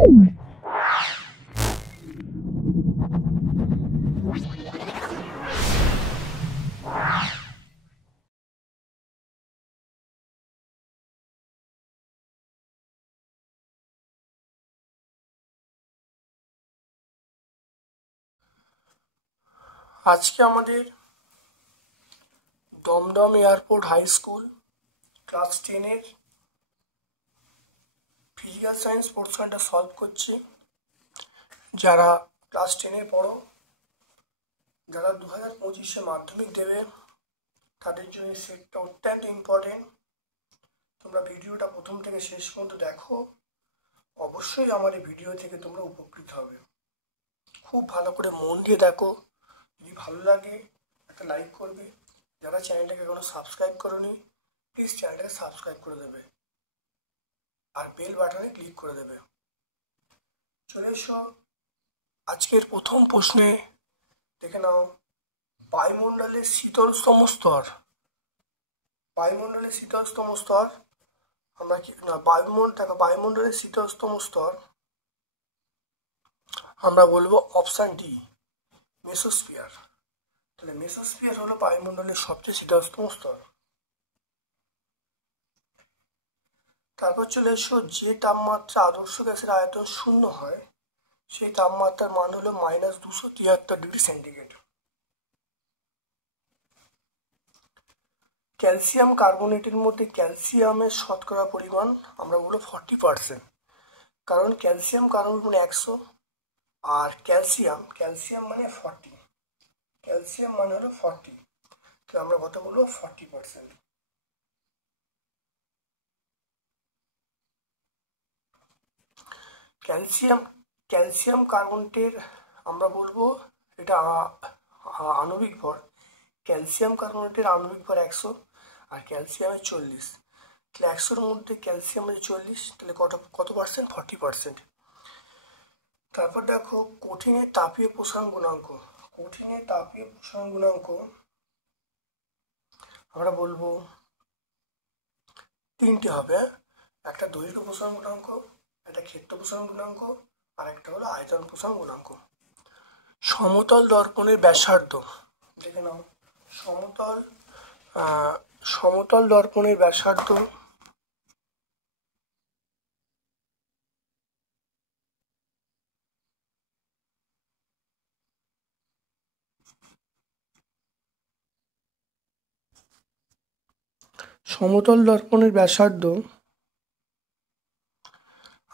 আজকে আমাদের Dum Dum airport high school class 10-এর ফিজিক্যাল সায়েন্স পোর্শনটা সলভ করছি। যারা ক্লাস 10-এ পড়ো, যারা 2025-এ মাধ্যমিক দেবে, তাদের জন্য এই সেটটা অত্যন্ত ইম্পর্টেন্ট। তোমরা ভিডিওটা প্রথম থেকে শেষ পর্যন্ত দেখো, অবশ্যই আমার এই ভিডিও থেকে তোমরা উপকৃত হবে। খুব ভালো করে মন দিয়ে দেখো। যদি ভালো লাগে একটা লাইক করবে। যারা চ্যানেলটাকে এখনো সাবস্ক্রাইব করোনি, প্লিজ চ্যানেলটাকে সাবস্ক্রাইব করে দেবে আর বেল বাটনে ক্লিক করে দেবে। চলে এসো আজকের প্রথম প্রশ্নে। দেখে নাও, বায়ুমণ্ডলের শীতলতম স্তর। বায়ুমণ্ডলের শীতলতম স্তর আমরা কি না, বায়ুমণ্ডলের শীতলতম স্তর আমরা বলবো অপশান ডি, মেসোস্ফিয়ার। তাহলে মেসোস্ফিয়ার হলো বায়ুমণ্ডলের সবচেয়ে শীতলতম স্তর। তারপর চলে এসো, যে তাপমাত্রা আদর্শ গ্যাসের আয়তন 0 হয় সেই তাপমাত্রার মান হলো -273°C। ক্যালসিয়াম কার্বনেটের মধ্যে ক্যালসিয়ামের শতকরা পরিমাণ আমরা বলবো 40%, কারণ ক্যালসিয়াম কার্বনেট মানে 100 আর ক্যালসিয়াম মানে 40, ক্যালসিয়াম মানে হলো 40, তো আমরা কত বলবো 40%। ক্যালসিয়াম কার্বনেটের আমরা বলবো এটা আণবিক ভর। ক্যালসিয়াম কার্বনেটের আণবিক ভর 100 আর ক্যালসিয়ামের 40। তাহলে 100-র মধ্যে ক্যালসিয়ামের 40, তাহলে কত পার্সেন্ট? 40%। তারপর দেখো, কঠিনের তাপীয় প্রসারণ গুণাঙ্ক। কঠিনের তাপীয় প্রসারণ গুণাঙ্ক আমরা বলবো 3টে হবে। একটা দৈর্ঘ্য প্রসারণ গুণাঙ্ক, একটা ক্ষেত্র প্রসারণ গুণাঙ্ক, আর একটা হলো আয়তন প্রসারণ গুণাঙ্ক। সমতল দর্পণের ব্যাসার্ধ দেখে নাও। সমতল দর্পণের ব্যাসার্ধ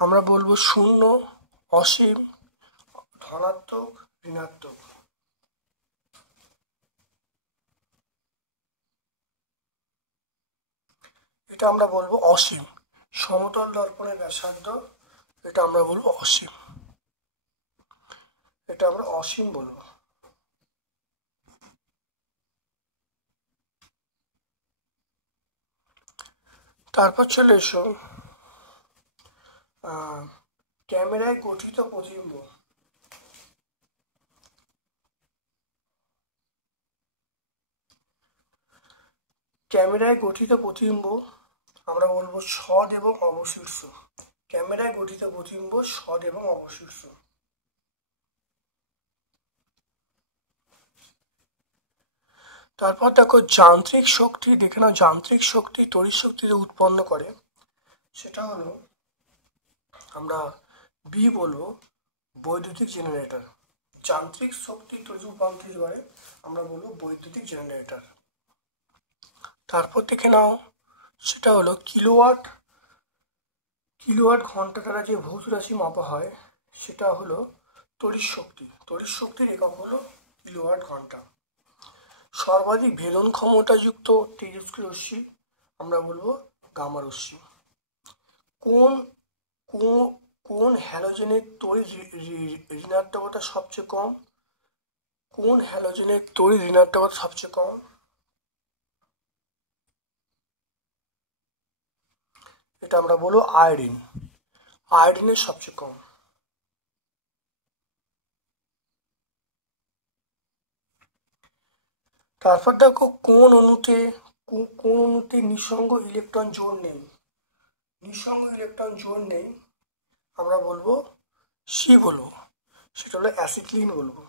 আমরা বলবো 0, অসীম, ধনাত্মক, ঋণাত্মক। এটা আমরা বলবো অসীম। সমতল দর্পণের ব্যাসার্ধ এটা আমরা বলবো অসীম, এটা আমরা অসীম বলবো। তারপর চলে এসো, ক্যামেরায় গঠিত প্রতিবিম্ব। ক্যামেরায় গঠিত প্রতিবিম্ব আমরা বলবো সৎ এবং অবশীর্ষ। ক্যামেরায় গঠিত প্রতিবিম্ব সৎ এবং অবশীর্ষ। তারপর দেখো, যান্ত্রিক শক্তি দেখে নাও। যান্ত্রিক শক্তি তড়িৎ শক্তিতে উৎপন্ন করে, সেটা হলো আমরা বি বলবো, বৈদ্যুতিক জেনারেটর। যান্ত্রিক শক্তি তড়িৎ রূপান্তরিত করে আমরা বলবো বৈদ্যুতিক জেনারেটর। তারপর দেখে নাও, সেটা হলো কিলোওয়াট ঘন্টা দ্বারা যে ভৌত রাশি মাপা হয় সেটা হলো তড়িৎ শক্তি। তড়িৎ শক্তির একক হলো কিলোওয়াট ঘন্টা। সর্বাধিক ভেদন ক্ষমতাযুক্ত তেজস্ক্রিয় রশ্মি আমরা বলবো গামা রশ্মি। কোন হ্যালোজেনের তড়িৎ ঋণাত্মকতা সবচেয়ে কম? কোন হ্যালোজেনের তড়িৎ ঋণাত্মকতা সবচেয়ে কম? এটা আমরা বলবো আয়োডিন। আয়োডিনের সবচেয়ে কম। তারপর দেখো, কোন অণুতে নিঃসঙ্গ ইলেকট্রন জোড় নেই? নিঃসঙ্গ ইলেকট্রন জোড় নেই আমরা বলবো সি বলবো, সেটা হলো অ্যাসিক্লিন বলবো।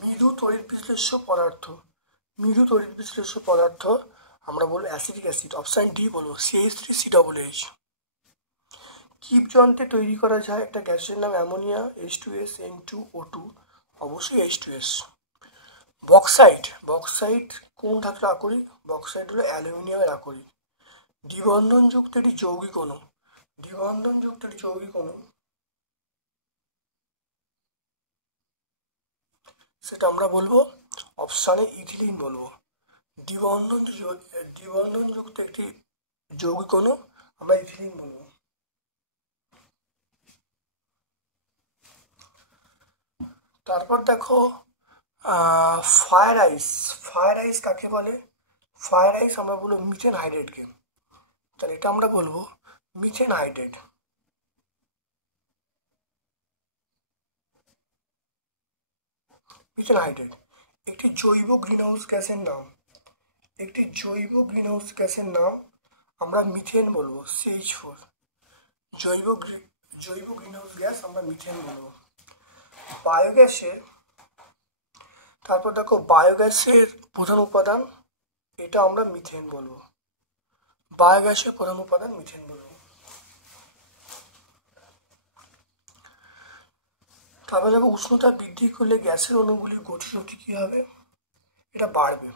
মৃদু তড়িৎ বিশ্লেষ্য পদার্থ, মৃদু তড়িৎ বিশ্লেষ্য পদার্থ আমরা বলবো অ্যাসিটিক অ্যাসিড, অপশান ডি বলবো CH3COOH। কীপযন্ত্রে তৈরি করা যায় একটা গ্যাসের নাম অ্যামোনিয়া H2S N2O2, অবশ্যই H2S। বক্সাইট, বক্সাইট কোন ধাতুর আকরিক? বক্সাইট হলো অ্যালুমিনিয়ামের আকরিক। দ্বিবন্ধনযুক্ত একটি যৌগিক অণু, দ্বিবন্ধনযুক্ত একটি যৌগিক অণু সেটা আমরা বলবো অপশানে ইথিলিন বলবো। দ্বিবন্ধনযুক্ত একটি যৌগিক অণু আমরা ইথিলিন বলবো। তারপর দেখো ফায়ার আইস, ফায়ার আইস কাকে বলে? ফায়ার আইস আমরা বলবো মিথেন হাইড্রেটকে, তাহলে এটা আমরা বলবো মিথেন হাইড্রেট। মিথেন হাইড্রেট একটি জৈব গ্রিনহাউস গ্যাসের নাম, একটি জৈব গ্রিনহাউস গ্যাসের নাম আমরা মিথেন বলবো CH4। জৈব গ্রিনহাউস গ্যাস আমরা মিথেন বলবো। বায়োগ্যাসের, তারপর দেখো বায়োগ্যাসের প্রধান উপাদান, এটা আমরা মিথেন বলবো। বায়োগ্যাসের প্রধান উপাদান মিথেন বলবো। তারপর দেখো উষ্ণতা বৃদ্ধি করলে গ্যাসের অণুগুলির গতিশক্তি কি হবে? এটা বাড়বে।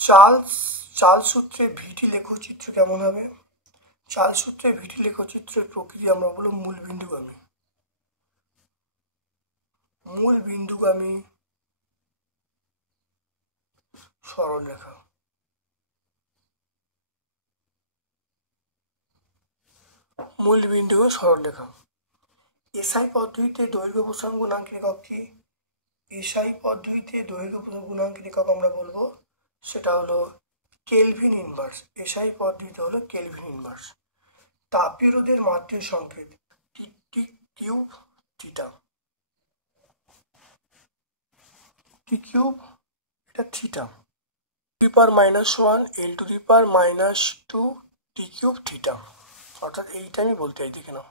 চার্লস সূত্রে ভিটি লেখচিত্র কেমন হবে? চার্লস সূত্রে ভিটি লেখচিত্রের প্রকৃতি আমরা বলবো মূল বিন্দুগামী, মূল বিন্দুগামী সরলরেখা। মূল বিন্দু সরলরেখা। এসআই পদ্ধতিতে দৈর্ঘ্য প্রসারণ গুণাঙ্কের একক কি? এসআই পদ্ধতিতে দৈর্ঘ্য প্রসারণ গুণাঙ্কের একক আমরা বলবো সেটা হলো কেলভিন ইনভার্স। এসআই পদ্ধতিতে হলো কেলভিন ইনভার্স। তাপীয় রোধের মাত্রার সংকেত টি কিউব থিটা, টি কিউব এটা থিটা, (10⁻⁻1 L⁻⁻2 টি কিউব থিটা, অর্থাৎ এইটা আমি বলতে চাই, দেখে নাও।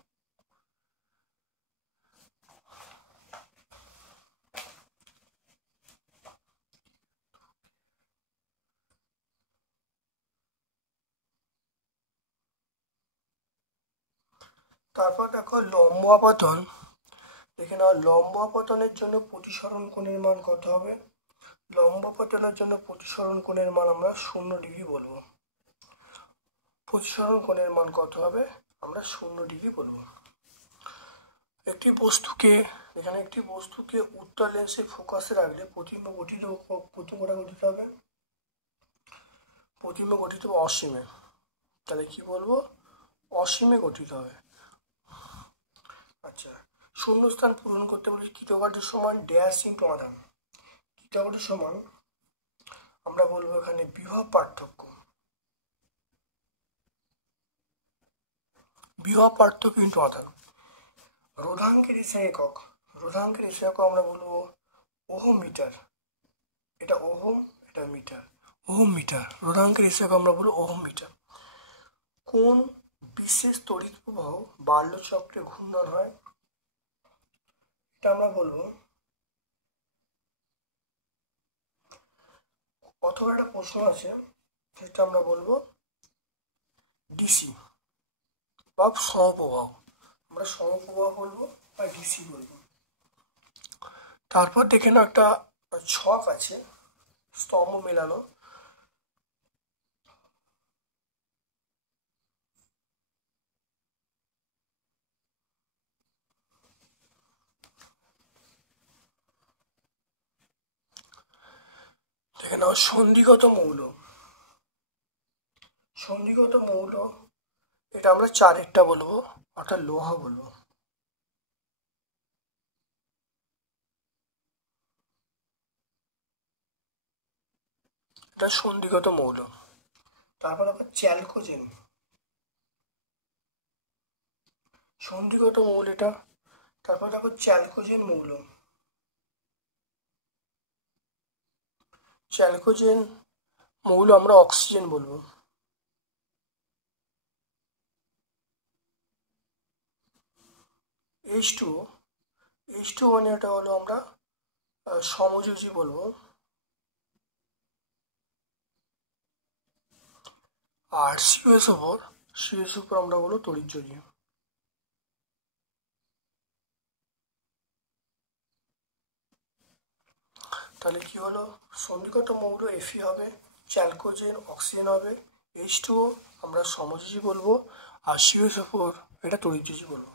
তারপর দেখো লম্ব আপতন, দেখে নাও লম্ব আপতনের জন্য প্রতিসরণ কোণের মান কত হবে? লম্ব আপতনের জন্য প্রতিসরণ কোণের মান আমরা 0 ডিগ্রি বলবো। প্রতিসরণ কোণের মান কত হবে? আমরা 0 ডিগ্রি বলবো। একটি বস্তুকে, এখানে একটি বস্তুকে উত্তর লেন্সে ফোকাসে রাখলে প্রতিবিম্ব গঠিত হবে? প্রতিবিম্ব গঠিত হবে অসীমে, তাহলে কি বলবো? অসীমে গঠিত হবে। আচ্ছা, শূন্যস্থান পূরণ করতে বলে কৃতকার্য সমান ড্যাশ ইন্টু আধান। কৃতকার্য সমান আমরা বলবো এখানে বিভব পার্থক্য, বিভব পার্থক্য ইন্টু আধান। রোধাঙ্কের এসআই একক, রোধাঙ্কের এসআই একক আমরা বলবো ওহম মিটার, এটা ওহম, এটা মিটার, ওহম মিটার। রোধাঙ্কের এসআই একক আমরা বলবো ওহম মিটার। কোন বিশেষ তড়িৎ প্রবাহ বার্লো চক্রে ঘূর্ণন হয়? এটা আমরা বলবো, অথবা একটা প্রশ্ন আছে সেটা আমরা বলবো ডিসি বা সমপ্রবাহ, আমরা সমপ্রবাহ বলবো বা ডিসি বলবো। তারপর দেখে না একটা ছক আছে স্তম্ভ মেলানো, দেখে নাও সন্ধিগত মৌল, সন্ধিগত মৌল এটা আমরা 4 বলবো, অর্থাৎ লোহা বলবো। এটা সন্ধিগত মৌল। তারপর আবার চ্যালকোজেন, সন্ধিগত মৌল এটা। তারপর দেখো চ্যালকোজেন মৌল, চ্যালকোজেন মৌল আমরা অক্সিজেন বলবো। H2O মানে এটা হলো আমরা সমযোজী বলবো, আর CH4 আমরা বলবো তড়িৎযোজী। তাহলে কি হলো, সন্নিকট মৌল Fe হবে, চ্যালকোজেন অক্সিজেন হবে, H2O আমরা সমযোজী বলবো, আর CH4 এটা তড়িৎযোজী বলবো।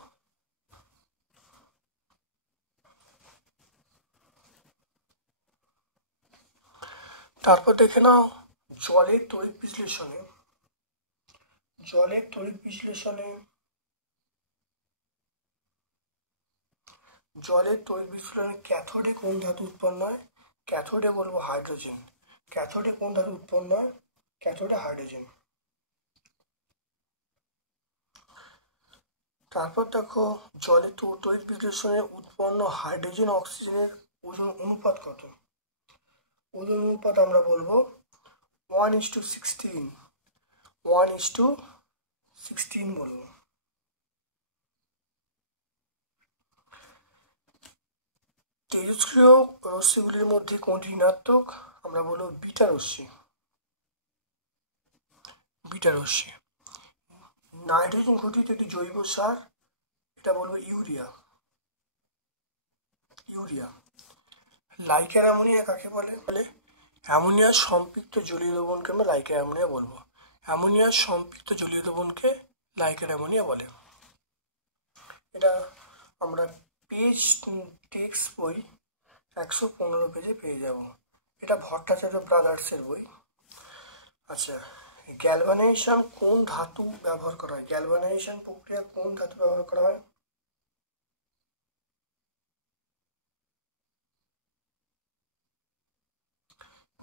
তারপর দেখে নাও জলের তড়িৎ বিশ্লেষণে ক্যাথোডে কোন ধাতু উৎপন্ন হয়? ক্যাথোডে বলবো হাইড্রোজেন। ক্যাথোডে কোন ধাতু উৎপন্ন হয়? ক্যাথোডে হাইড্রোজেন। তারপর দেখো জলের তড়িৎ বিশ্লেষণে উৎপন্ন হাইড্রোজেন অক্সিজেনের ওজন অনুপাত কত? ওজন অনুপাত আমরা বলবো 1:16, 1:16 বলবো। তেজস্ক্রিয় রশ্মিগুলির মধ্যে কোনটি ঋণাত্মক? আমরা বলবো বিটা রশ্মি। নাইট্রোজেন ঘটিত একটি জৈব সার, এটা বলবো ইউরিয়া। লাইকার অ্যামোনিয়া কাকে বলে? অ্যামোনিয়ার সম্পৃক্ত জলীয় দ্রবণকে আমরা লাইকার অ্যামোনিয়া বলবো। অ্যামোনিয়ার সম্পৃক্ত জলীয় দ্রবণকে লাইকার অ্যামোনিয়া বলে। এটা আমরা টেক্সট বই 115 পেজে পেয়ে যাব। এটা ভট্টাচার্য ব্রাদার্সের বই। আচ্ছা, গ্যালভানাইজেশন কোন ধাতু ব্যবহার করা হয়? গ্যালভানাইজেশন প্রক্রিয়া কোন ধাতু ব্যবহার করা হয়?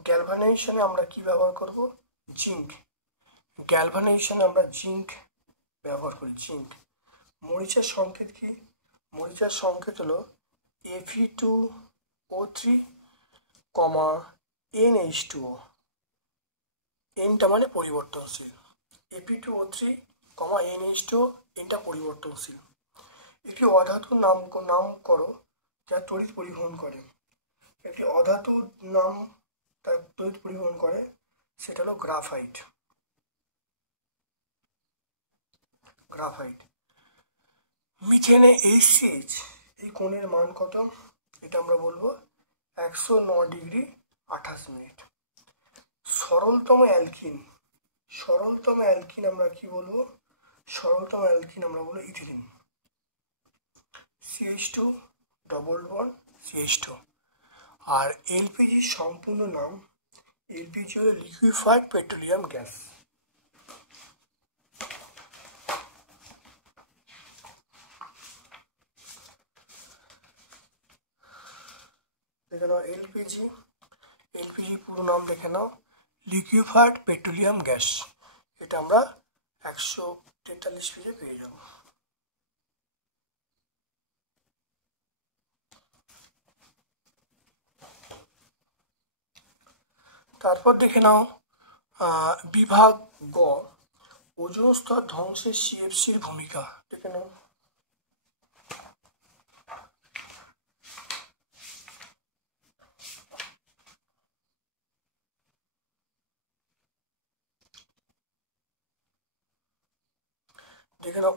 গ্যালভানাইজেশনে আমরা কি ব্যবহার করব? জিঙ্ক। গ্যালভানাইজেশনে আমরা জিঙ্ক ব্যবহার করি, জিঙ্ক। মরিচার সংকেত কি? মরিচার সংকেত হলো Fe2O3, NH2O। এনটা মানে পরিবর্তনশীল। Fe2O3, NH2O, এনটা পরিবর্তনশীল। একটি অধাতুর নাম করো যা তড়িৎ পরিবহন করে। একটি অধাতুর নাম তার তড়িৎ পরিবহন করে, সেটা হলো গ্রাফাইট। মিথেনে HCH এই কোণের মান কত? এটা আমরা বলবো 109°28'। সরলতম অ্যালকিন আমরা কি বলবো? সরলতম অ্যালকিন আমরা বলবো ethylene. CH2 double bond CH2। আর LPG সম্পূর্ণ নাম, LPG হলো লিকুইফাইড পেট্রোলিয়াম গ্যাস। দেখে নাও LPG পুরো নাম দেখে নাও, লিকুইফাইড পেট্রোলিয়াম গ্যাস। এটা আমরা 143 পেজে পেয়ে যাব। তারপর দেখে নাও বিভাগ গ, ওজোন স্তর ধ্বংসে CFCর ভূমিকা। দেখে নাও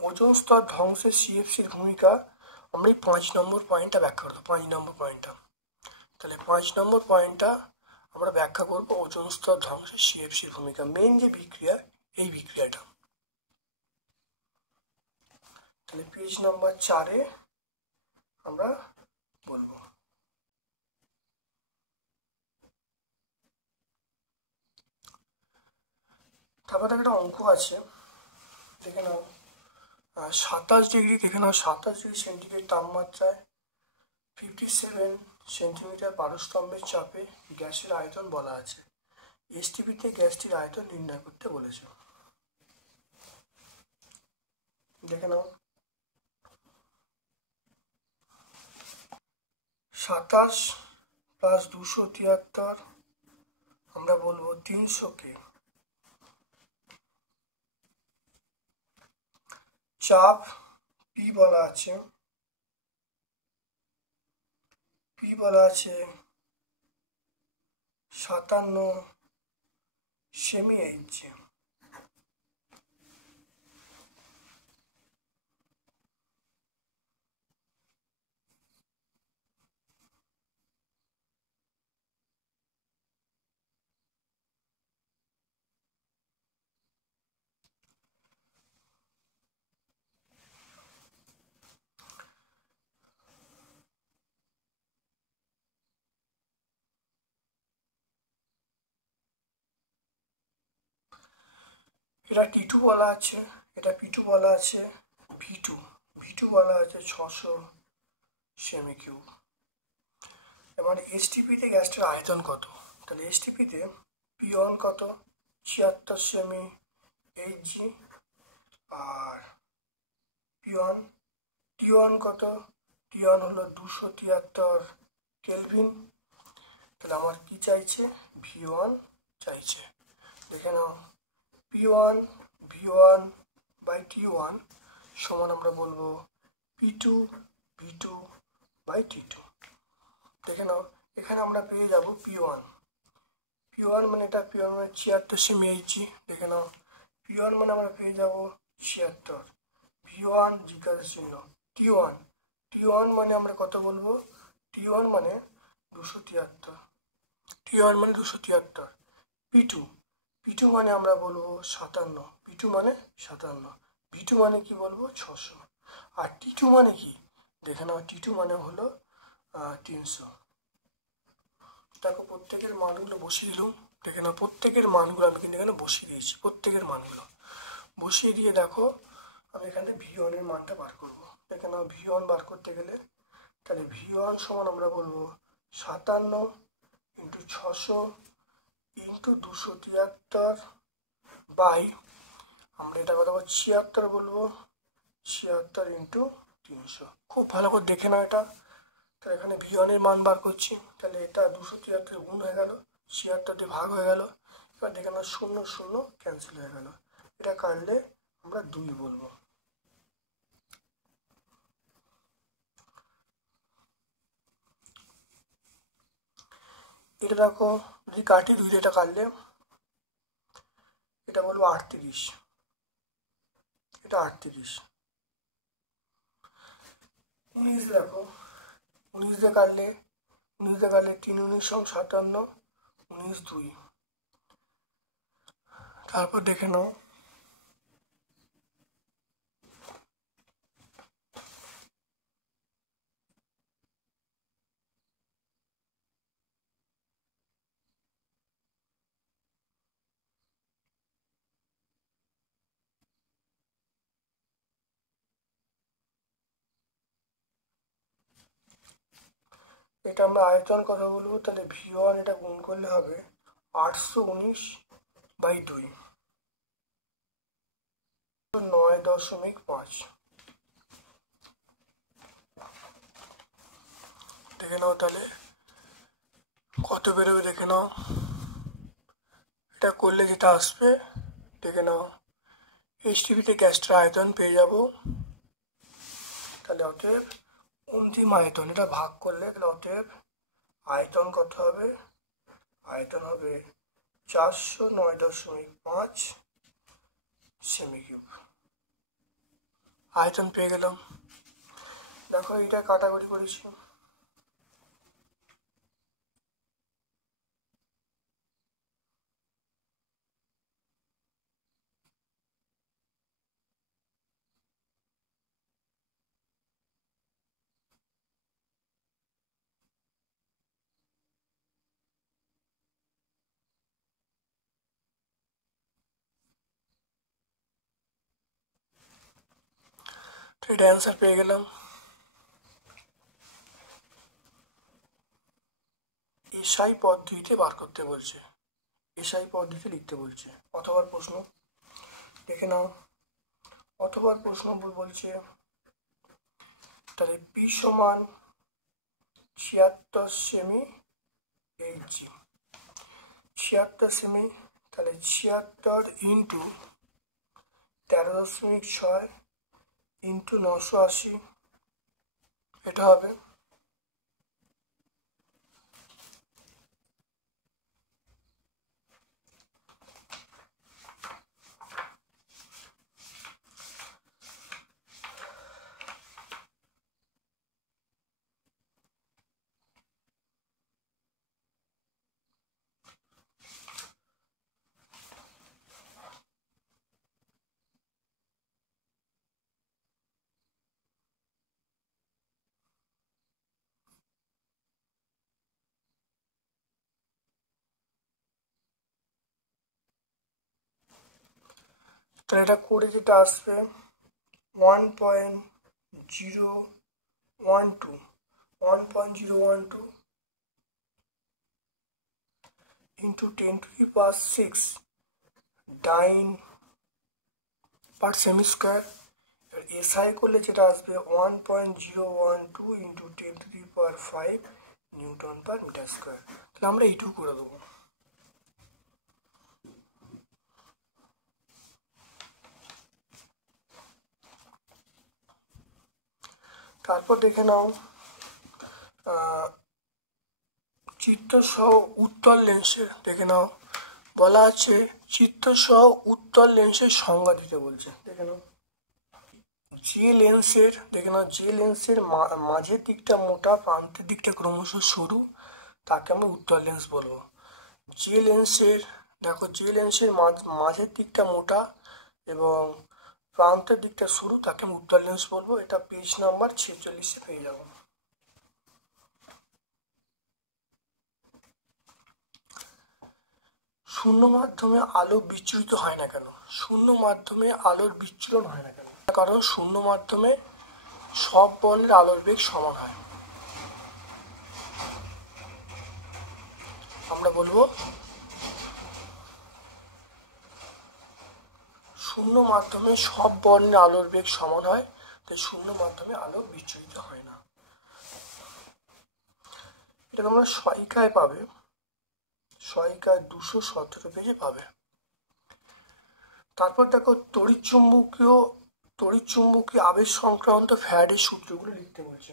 ওজোন স্তর ধ্বংসে CFCর ভূমিকা। আমরা এই 5 নম্বর পয়েন্টটা ব্যাখ্যা করবো। 5 নম্বর পয়েন্টটা, তাহলে 5 নম্বর পয়েন্টটা আমরা ব্যাখ্যা করবো ওজোন স্তর ধ্বংসে CFCর ভূমিকা। মেন যে বিক্রিয়া, এই বিক্রিয়াটা। তাহলে পেজ নাম্বার 4-এ আমরা বলবো। তারপর একটা অঙ্ক আছে, দেখে নাও 27 দেখে নাও 27 সেন্টিগ্রেড তাপমাত্রায় 57 সেন্টিমিটার পারস্তম্ভের চাপে গ্যাসের আয়তন বলা আছে। STPতে গ্যাসটির আয়তন নির্ণয় করতে বলেছে। দেখে নাও 27 প্লাস 273 আমরা বলবো 300 চাপ P বলা আছে পি বলা আছে 57 সেমি এইচ। এটা T2 বলা আছে, এটা P2 বলা আছে V2 বলা আছে 600 সেমি কিউব। এবার এইচটিপিতে গ্যাসটার আয়তন কত? তাহলে এইচটিপিতে P1 কত? 76 সেমি এইচজি। আর T1 কত? T1 হলো 273 কেলভিন। তাহলে আমার কি চাইছে? V1 চাইছে। দেখে নাও, P1 V1 বাই T1 সমান আমরা বলবো P2 V2 বাই T2। দেখে নাও, এখানে আমরা পেয়ে যাব P1 মানে এটা P1 মানে 76 সেমি এইচজি। দেখে নাও, P1 মানে আমরা পেয়ে যাব 76। V1 জিজ্ঞাসা চিহ্ন T1 মানে আমরা কত বলবো? T1 মানে 273। P2 মানে আমরা বলবো 57। P2 মানে 57। V2 মানে কি বলবো? 600। আর T2 মানে কি? দেখে নাও, T2 মানে হলো 300। দেখো প্রত্যেকের মানগুলো বসিয়ে দিলাম। দেখে নাও প্রত্যেকের মানগুলো আমি কিন্তু এখানে বসিয়ে দিয়েছি। প্রত্যেকের মানগুলো বসিয়ে দিয়ে দেখো আমি এখানে V1 এর মানটা বার করব। দেখে নাও, V1 বার করতে গেলে তাহলে V1 সমান আমরা বলবো 57 ইন্টু 600 ইন্টু 273 বাই আমরা এটা কথা 76 বলবো, 76 ইন্টু 300। খুব ভালো করে দেখে নাও এটা। তাহলে এখানে V1 এর মান বার করছি, তাহলে এটা 273 গুণ হয়ে গেল, 76 দিয়ে ভাগ হয়ে গেল। এবার দেখে নাও 0 0 ক্যান্সেল হয়ে গেল। এটা কাটলে আমরা 2 বলবো। এটা দেখো, যদি কাটি 2 দিয়ে এটা কাটলে এটা বলবো 38। এটা 38। 19 দেখো, 19 দিয়ে কাটলে 3 19 57, 19 2। তারপর দেখে নাও এটা আমরা আয়তন কথা বলবো। তাহলে V1 এটা গুণ করলে হবে 819/2, 9.5। দেখে নাও তাহলে কত বেরোবে। দেখে নাও, এটা করলে যেটা আসবে, দেখে নাও এইচটিপিতে গ্যাসটার আয়তন পেয়ে যাব। তাহলে অতএব অন্তিম আয়তন এটা ভাগ করলে তাহলে অতএব আয়তন কত হবে? আয়তন হবে 409.5 সেমি কিউব। আয়তন পেয়ে গেলাম। দেখো এটা কাটাকুটি করেছি। তো এটা অ্যান্সার পেয়ে গেলাম। এসআই পদ্ধতিতে বার করতে বলছে, এসআই পদ্ধতিতে লিখতে বলছে। অথবা প্রশ্ন দেখে নাও, অথবা প্রশ্ন বলছে তাহলে পি সমান 76 সেমি এইচজি। 76 সেমি, তাহলে 76 ইন্টু 13.6 ইন্টু 980, এটা হবে তাহলে এটা করে যেটা আসবে 1.012 into 10⁶ ডাইন পার সেমি স্কোয়ার। এসআই করলে যেটা আসবে 1.012 into 10⁵ newton per metre square. তাহলে আমরা এইটুকু করে দেবো। তারপর দেখে নাও চিত্রসহ উত্তল লেন্সের, দেখে নাও বলা আছে চিত্রসহ উত্তল লেন্সের সংজ্ঞা দিতে বলছে। দেখে নাও যে লেন্সের মাঝের দিকটা মোটা, প্রান্তের দিকটা ক্রমশ সরু, তাকে আমরা উত্তল লেন্স বলবো। যে লেন্সের মাঝের দিকটা মোটা এবং প্রান্তের দিকটা সরু, তাকে আমি উত্তল লেন্স বলবো। এটা পেজ নাম্বার 46 পেয়ে যাবো। শূন্য মাধ্যমে আলো বিচ্ছুরিত হয় না কেন? শূন্য মাধ্যমে আলোর বিচ্ছুরণ হয় না কেন? কারণ শূন্য মাধ্যমে সব বর্ণের আলোর বেগ সমান হয়। আমরা বলবো শূন্য মাধ্যমে সব বর্ণের আলোর বেগ সমান হয়, তাই শূন্য মাধ্যমে আলো বিচ্ছুরিত হয় না। এটা তোমরা সহায়িকায় পাবে, সহায়িকায় 217 পেজে পাবে। তারপর দেখো তড়িৎচুম্বকীয় আবেশ সংক্রান্ত ফ্যারাডের সূত্রগুলো লিখতে বলছে।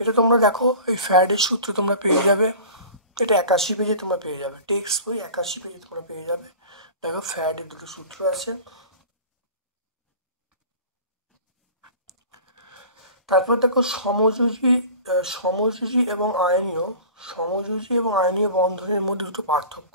এটা তোমরা দেখো, এই ফ্যারাডের সূত্র তোমরা পেয়ে যাবে, এটা 81 পেজে তোমরা পেয়ে যাবে, টেক্সট বই 81 পেজে তোমরা পেয়ে যাবে। দেখো ফ্যারাডের দুটো সূত্র আছে। তারপর দেখো সমযোজী এবং আয়নীয় বন্ধনের মধ্যে দুটো পার্থক্য।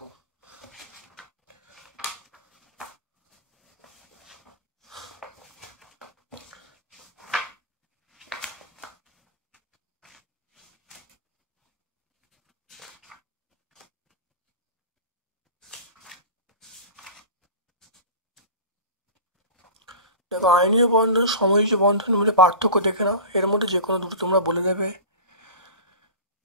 দেখো আয়নীয় বন্ধন সমযোজী বন্ধনের মধ্যে পার্থক্য দেখে নাও। এর মধ্যে যে কোনো দুটো তোমরা বলে দেবে,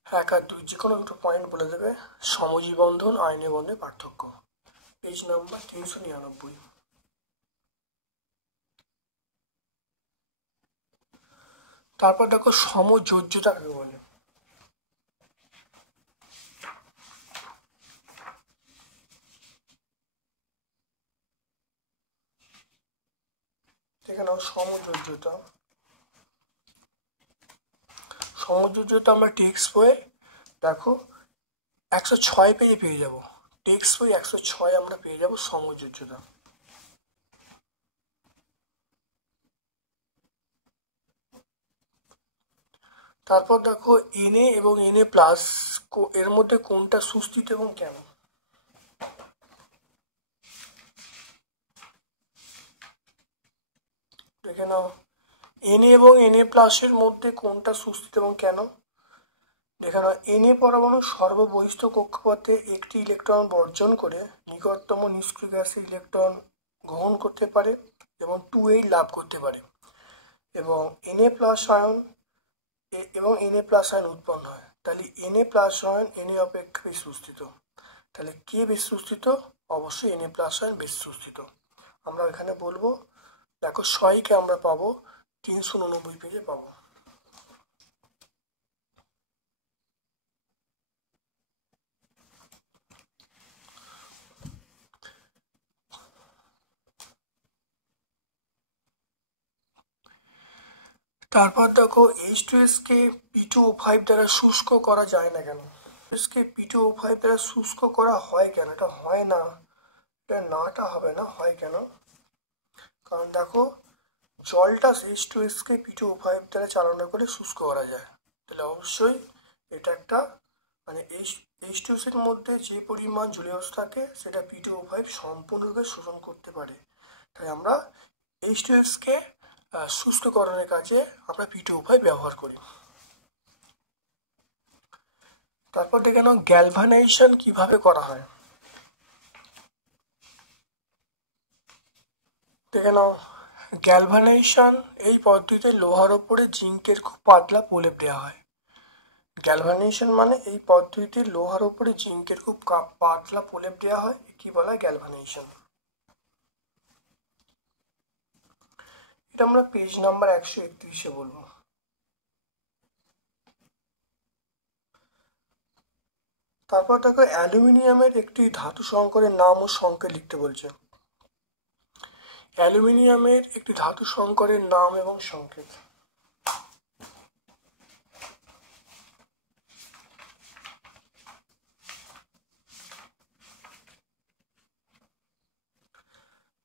1 আর 2 যে কোনো দুটো পয়েন্ট বলে দেবে। সমযোজী বন্ধন, আয়নীয় বন্ধনের পার্থক্য, পেজ নাম্বার 399। তারপর দেখো সমযোজ্যতা কাকে বলে? দেখে নাও সমযোজ্যতা আমরা টেক্সট বইয়ে দেখো 106 পেজে পেয়ে যাব। টেক্সট বই 106 আমরা পেয়ে যাব সমযোজ্যতা। তারপর দেখো Na এবং Na প্লাস এর মধ্যে কোনটা সুস্থিত এবং কেন? দেখে নাও Na এবং Na প্লাসের মধ্যে কোনটা সুস্থিত এবং কেন? দেখে নাও Na পরমাণু সর্ববহিস্থ কক্ষপথে একটি ইলেকট্রন বর্জন করে নিকটতম নিষ্ক্রিয় গ্যাসে ইলেকট্রন গ্রহণ করতে পারে এবং 2H লাভ করতে পারে, এবং Na প্লাস আয়ন উৎপন্ন হয়। তাহলে Na প্লাস আয়ন Na অপেক্ষা বেশি সুস্থিত। তাহলে কে বেশি সুস্থিত? অবশ্যই Na প্লাস আয়ন বেশি সুস্থিত। আমরা এখানে বলবো, দেখো সহায়িকা আমরা পাবো 389 পেজে পাবো। তারপর দেখো H2S কে P2O5 দ্বারা শুষ্ক করা যায় না কেন? কে P2O5 দ্বারা শুষ্ক করা হয় কেন? এটা হয় না, এটা নাটা হবে না, হয় কেন? কারণ দেখো জলটা H2S কে P2O5 দ্বারা চালনা করে শুষ্ক করা যায়। তাহলে অবশ্যই এটা একটা মানে H2S এর মধ্যে যে পরিমাণ জলীয় অংশ থাকে সেটা P2O5 সম্পূর্ণরূপে শোষণ করতে পারে। তাই আমরা H2S কে শুষ্ককরণের কাজে আমরা P2O5 ব্যবহার করি। তারপর দেখে নাও গ্যালভানাইজেশন কিভাবে করা হয়। দেখে নাও গ্যালভানাইজেশন এই পদ্ধতিতে লোহার ওপরে জিঙ্কের খুব পাতলা প্রলেপ দেওয়া হয়। গ্যালভানাইজেশন মানে এই পদ্ধতিতে লোহার ওপরে জিঙ্কের খুব পাতলা প্রলেপ দেওয়া হয়, কি বলা হয় গ্যালভানাইজেশন। এটা আমরা পেজ নাম্বার 131-এ বলবো। তারপর দেখো অ্যালুমিনিয়ামের একটি ধাতু সংকরের নাম ও সংকেত লিখতে বলছে। অ্যালুমিনিয়ামের একটি ধাতু সংকরের নাম এবং সংকেত।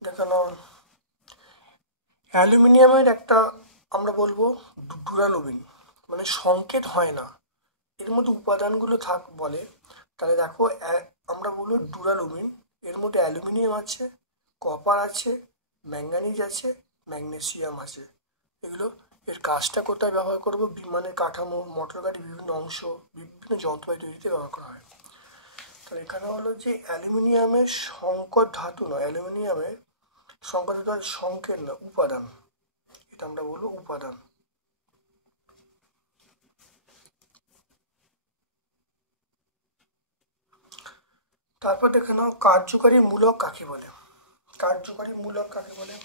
দেখানো অ্যালুমিনিয়ামের একটা আমরা বলবো ডুরালুমিন, মানে সংকেত হয় না, এর মধ্যে উপাদানগুলো বলে, তাহলে দেখো আমরা বলবো ডুরালুমিন, এর মধ্যে অ্যালুমিনিয়াম আছে, কপার আছে, ম্যাঙ্গানিজ আছে, ম্যাগনেসিয়াম আছে। এগুলো এর কাজটা কোথায় ব্যবহার করবো? বিমানের কাঠামো, মোটর গাড়ির বিভিন্ন অংশ, বিভিন্ন যন্ত্রপাতি তৈরিতে ব্যবহার করা হয়। তাহলে এখানে হলো যে অ্যালুমিনিয়ামের সংকর ধাতু নয়, অ্যালুমিনিয়ামের সংকর ধাতু সংকেত না, উপাদান, এটা আমরা বলবো উপাদান। তারপর দেখে নাও কার্যকারী মূলক কাকে বলে। কার্যকারী মূলক কাকে বলে?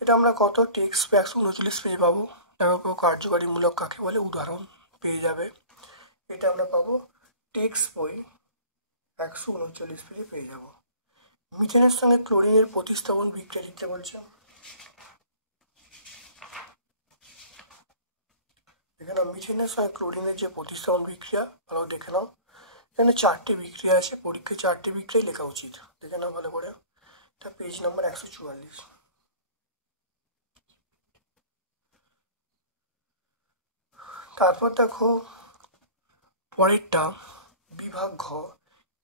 এটা আমরা কত টেক্সট 139 পেজ পাবো। দেখো কার্যকারী মূলক কাকে বলে উদাহরণ পেয়ে যাবে, এটা আমরা পাবো টেক্সট বই 139 পেজে পেয়ে যাবো। মিথেনের সঙ্গে ক্লোরিনের প্রতিস্থাপন বিক্রিয়া লিখতে বলছে। দেখে নাও মিথেনের সঙ্গে ক্লোরিনের যে প্রতিস্থাপন বিক্রিয়া, ভালো দেখে নাও, এখানে 4টে বিক্রিয়া আছে, পরীক্ষায় 4টে বিক্রিয়াই লেখা উচিত। দেখে নাও ভালো করে, এটা পেজ নাম্বার 144। তারপর দেখো পরেরটা বিভাগ ঘ,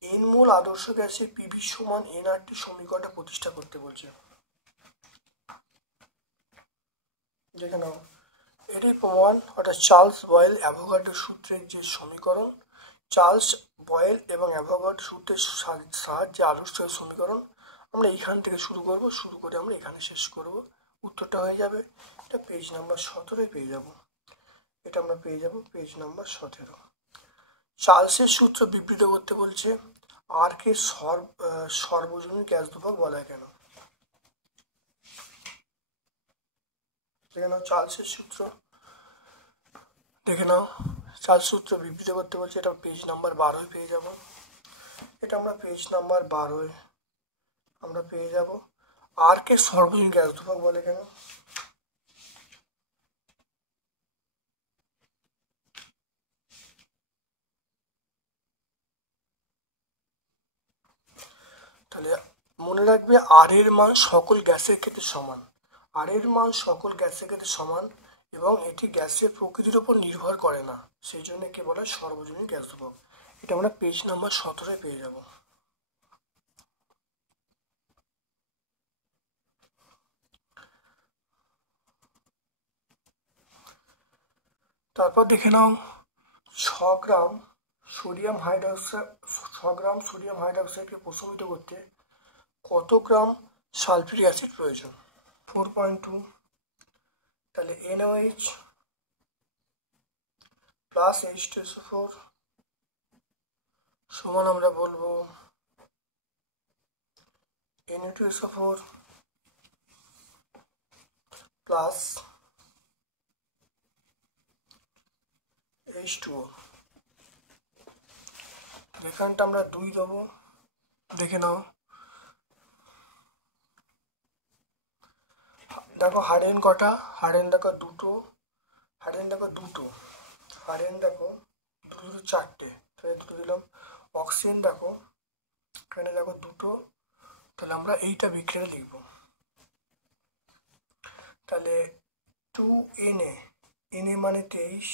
এন মোল আদর্শ গ্যাসের পিভি সমান এনআরটি সমীকরণটা প্রতিষ্ঠা করতে বলছে। দেখে নাও এটি প্রমাণ, অর্থাৎ চার্লস বয়েল অ্যাভোগাড্রো সূত্রের যে সমীকরণ, চার্লস বয়েল এবং অ্যাভোগাড্রো সূত্রের সাহায্যে আদর্শ সমীকরণ। আমরা এইখান থেকে শুরু করে আমরা এখানে শেষ করব। উত্তরটা হয়ে যাবে, এটা পেজ নাম্বার 17 পেয়ে যাব। এটা আমরা পেয়ে যাব পেজ নাম্বার 17। চার্লসের সূত্র বিবৃত করতে বলছে। আর কে সর্বজনীন গ্যাস ধ্রুবক বলা হয় কেন? দেখে নাও চার্লসের সূত্র, দেখে নাও চার্লস সূত্র বিবৃত করতে বলছে, এটা পেজ নাম্বার 12 পেয়ে যাব। এটা আমরা পেজ নাম্বার 12 আমরা পেয়ে যাব। আর কে সর্বজনীন গ্যাস ধ্রুবক বলে কেন? তাহলে মনে রাখবে আর এর মান সকল গ্যাসের ক্ষেত্রে সমান, আর এর মান সকল গ্যাসের ক্ষেত্রে সমান এবং এটি গ্যাসের প্রকৃতির উপর নির্ভর করে না, সেই জন্য কি বলে সর্বজনীন গ্যাস ধ্রুবক। এটা আমরা পেজ নাম্বার 17 পেয়ে যাব। তারপর দেখে নাও 6 গ্রাম সোডিয়াম হাইড্রোক্সাইডকে প্রশমিত করতে কত গ্রাম সালফিউরিক অ্যাসিড প্রয়োজন? 4.2। তাহলে NaOH প্লাস H2SO4 সমান আমরা বলবো Na2SO4 প্লাস H2O। এখানটা আমরা 2 দেবো। দেখে নাও দেখো হাইড্রোজেন কটা, হাইড্রোজেন দেখো দুটো, হাইড্রোজেন দেখো দুটো, হাইড্রোজেন দেখো দুটো 4টে, তাহলে দুটো দিলাম। অক্সিজেন দেখো এখানে দেখো দুটো, তাহলে আমরা এইটা বিক্রিয়া লিখব। তাহলে 2Na, Na মানে 23,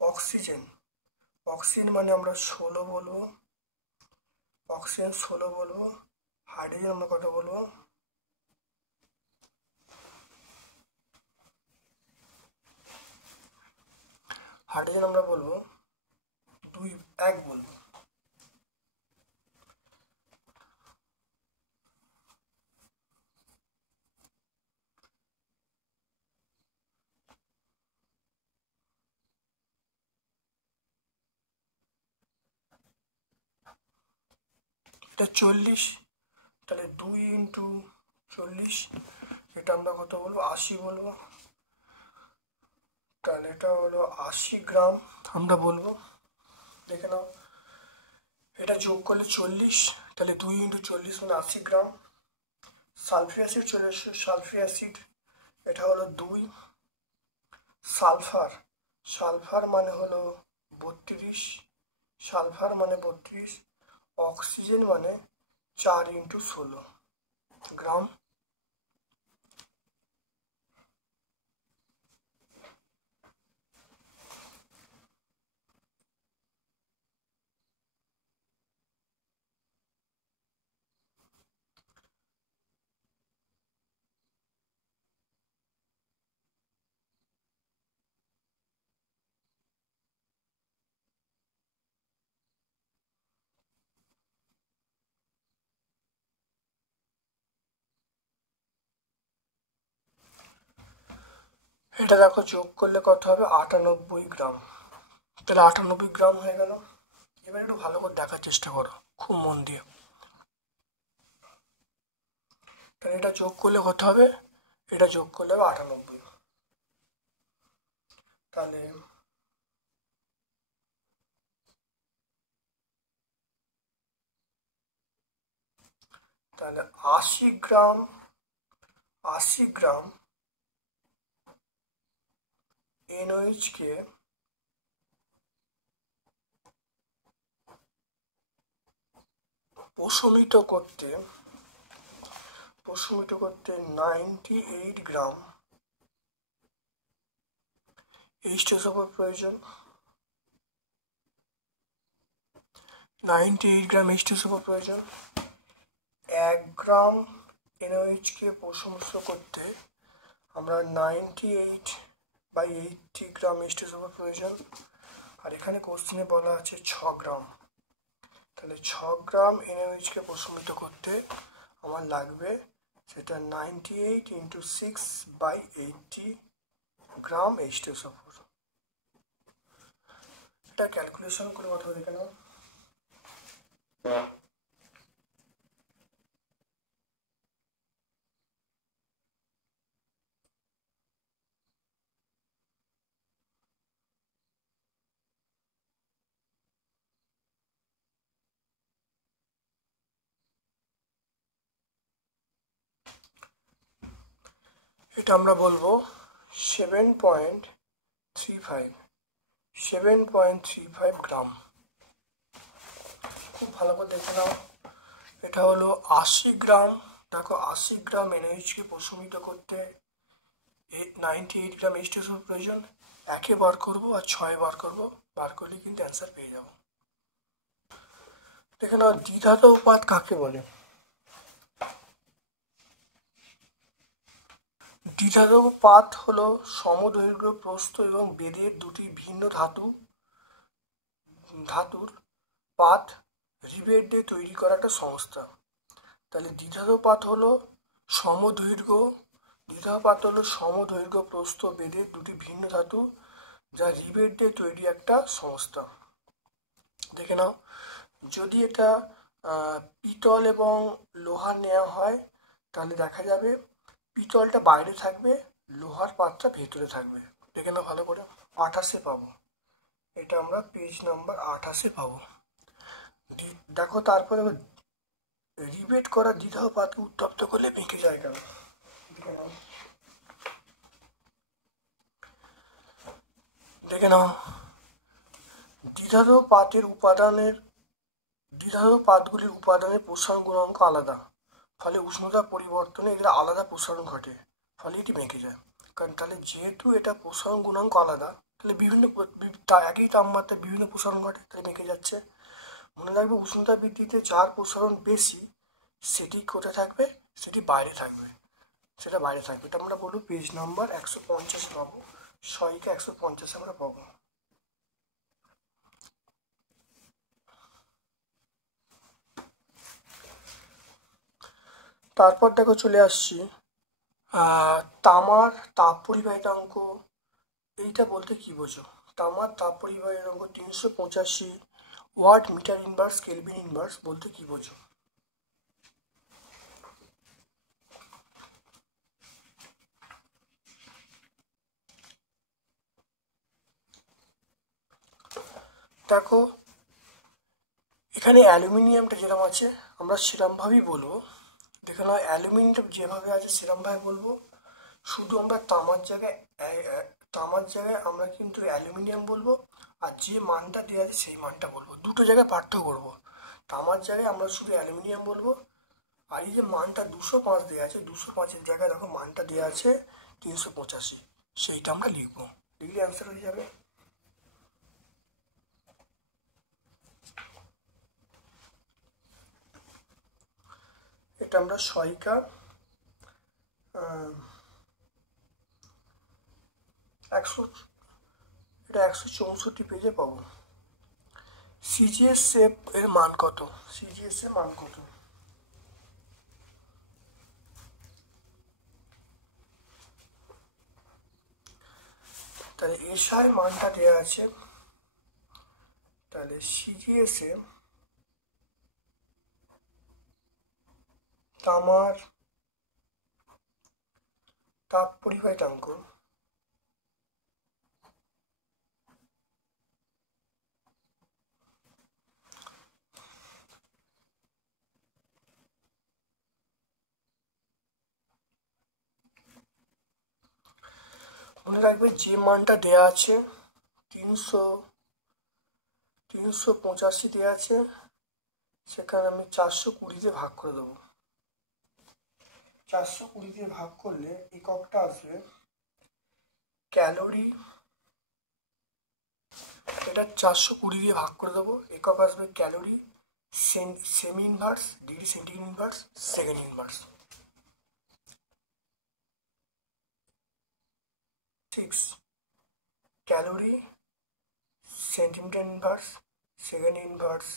অক্সিজেন মানে আমরা 16 বলবো, অক্সিজেন 16 বলবো, হাইড্রোজেন আমরা কত বলবো? হাইড্রোজেন আমরা বলবো 1 বলবো। এটা 40, তাহলে 2 ইন্টু 40, এটা আমরা কত বলবো, 80 বলবো। তাহলে এটা হলো 80 গ্রাম আমরা বলবো। দেখে নাও, এটা যোগ করলে 40, তাহলে 2 ইন্টু 40 মানে 80 গ্রাম। সালফিক অ্যাসিড চলে এসছে, সালফিক অ্যাসিড এটা হলো 2। সালফার মানে হলো 32, সালফার মানে 32। অক্সিজেন মানে 4 ইন্টু 16 গ্রাম। এটা দেখো যোগ করলে কত হবে, 98 গ্রাম। তাহলে 98 গ্রাম হয়ে গেল। এবার একটু ভালো করে দেখার চেষ্টা করো, খুব মন দিয়ে। তাহলে এটা যোগ করলে কত হবে, এটা যোগ করলে হবে 98। তাহলে তাহলে 80 গ্রাম NOH কে প্রশমিত করতে 98 গ্রাম H2SO4 প্রয়োজন। 98 গ্রাম H2SO4 প্রয়োজন। 1 গ্রাম NOH কে প্রশমিত করতে আমরা 98/80 গ্রাম H2SO4 প্রয়োজন। আর এখানে কোশ্চেনে বলা আছে 6 গ্রাম। তাহলে 6 গ্রাম NOH কে প্রশমিত করতে আমার লাগবে সেটা 98 ইন্টু 6/80 গ্রাম H2SO4। এটা ক্যালকুলেশন করে কথা দেখে নাও। এটা আমরা বলবো 7.35 গ্রাম। খুব ভালো করে দেখে নাও, এটা হলো 80 গ্রাম। দেখো 80 গ্রাম NOH কে প্রশমিত করতে 98 গ্রাম H2SO4 প্রয়োজন। 1 বার করবো আর 6 বার করবো, বার করলে কিন্তু অ্যান্সার পেয়ে যাবো। দেখে নাও, দ্বিধাতব পাত কাকে বলে? দ্বিধাতব পাত হলো সমদৈর্ঘ্য প্রস্থ এবং বেধের দুটি ভিন্ন ধাতুর পাত রিবেট দিয়ে তৈরি করা একটা সংস্থা। তাহলে দ্বিধাতব পাত হলো সমদৈর্ঘ্য প্রস্থ বেধের দুটি ভিন্ন ধাতু যা রিবেট দিয়ে তৈরি একটা সংস্থা। দেখে নাও, যদি এটা পিতল এবং লোহার নেওয়া হয় তাহলে দেখা যাবে পিতলটা বাইরে থাকবে, লোহার পাতটা ভেতরে থাকবে। দেখে নাও ভালো করে, 28-এ পাবো। এটা আমরা পেজ নাম্বার 28-এ পাবো। দেখো তারপরে রিবেট করা দ্বিধাতব পাতকে উত্তপ্ত করলে ভেঙে যায় কেন? দেখে নাও, দ্বিধাতব পাতগুলির উপাদানের প্রসারণ গুণাঙ্ক আলাদা, ফলে উষ্ণতা পরিবর্তনে এদের আলাদা প্রসারণ ঘটে, ফলে এটি বেঁকে যায়। কারণ তাহলে যেহেতু এটা প্রসারণ গুণাঙ্ক আলাদা, তাহলে একই তাপমাত্রায় বিভিন্ন প্রসারণ ঘটে, তাহলে বেঁকে যাচ্ছে। মনে রাখবে, উষ্ণতা বৃদ্ধিতে যার প্রসারণ বেশি সেটি কোথায় থাকবে, সেটা বাইরে থাকবে। এটা আমরা বলবো পেজ নাম্বার 150 পাবো। 6 কে 150 আমরা পাবো। তারপর দেখো চলে আসছি তামার তাপ পরিবাহিতাঙ্ক। এইটা বলতে কি বোঝো? তামার তাপ পরিবাহিতাঙ্ক 385 watt metre inverse kelvin inverse বলতে কি বোঝো? দেখো এখানে অ্যালুমিনিয়ামটা যেরকম আছে আমরা সেরমভাবেই বলবো। দেখে নাও অ্যালুমিনিয়ামটা যেভাবে আছে সেরমভাবে বলবো, শুধু আমরা তামার জায়গায় আমরা কিন্তু অ্যালুমিনিয়াম বলবো, আর যে মানটা দেওয়া আছে সেই মানটা বলবো। দুটো জায়গায় পার্থক্য করবো। তামার জায়গায় আমরা শুধু অ্যালুমিনিয়াম বলবো, আর এই যে মানটা 205 দেওয়া আছে, 205-এর জায়গায় দেখো মানটা দেওয়া আছে 385, সেইটা আমরা লিখবো, লিখলে অ্যান্সার হয়ে যাবে। এটা আমরা সহায়িকা 164 পেজে পাবো। সিজিএস এর মান কত? সিজিএস এর মান কত? তাহলে এসআই মানটা দেওয়া আছে, তাহলে সিজিএস এ তামার তাপ পরিবাহিতাঙ্ক মনে রাখবে, যে মানটা দেয়া আছে 385 দেওয়া আছে, সেখানে আমি 420 দিয়ে ভাগ করে দেবো। 420 দিয়ে ভাগ করলে এককটা আসবে ক্যালোরি। এটা 420 দিয়ে ভাগ করে দেবো, একক আসবে calorie, semi inverse, degree centigrade inverse, second inverse. 6 calorie, centimetre inverse, second inverse,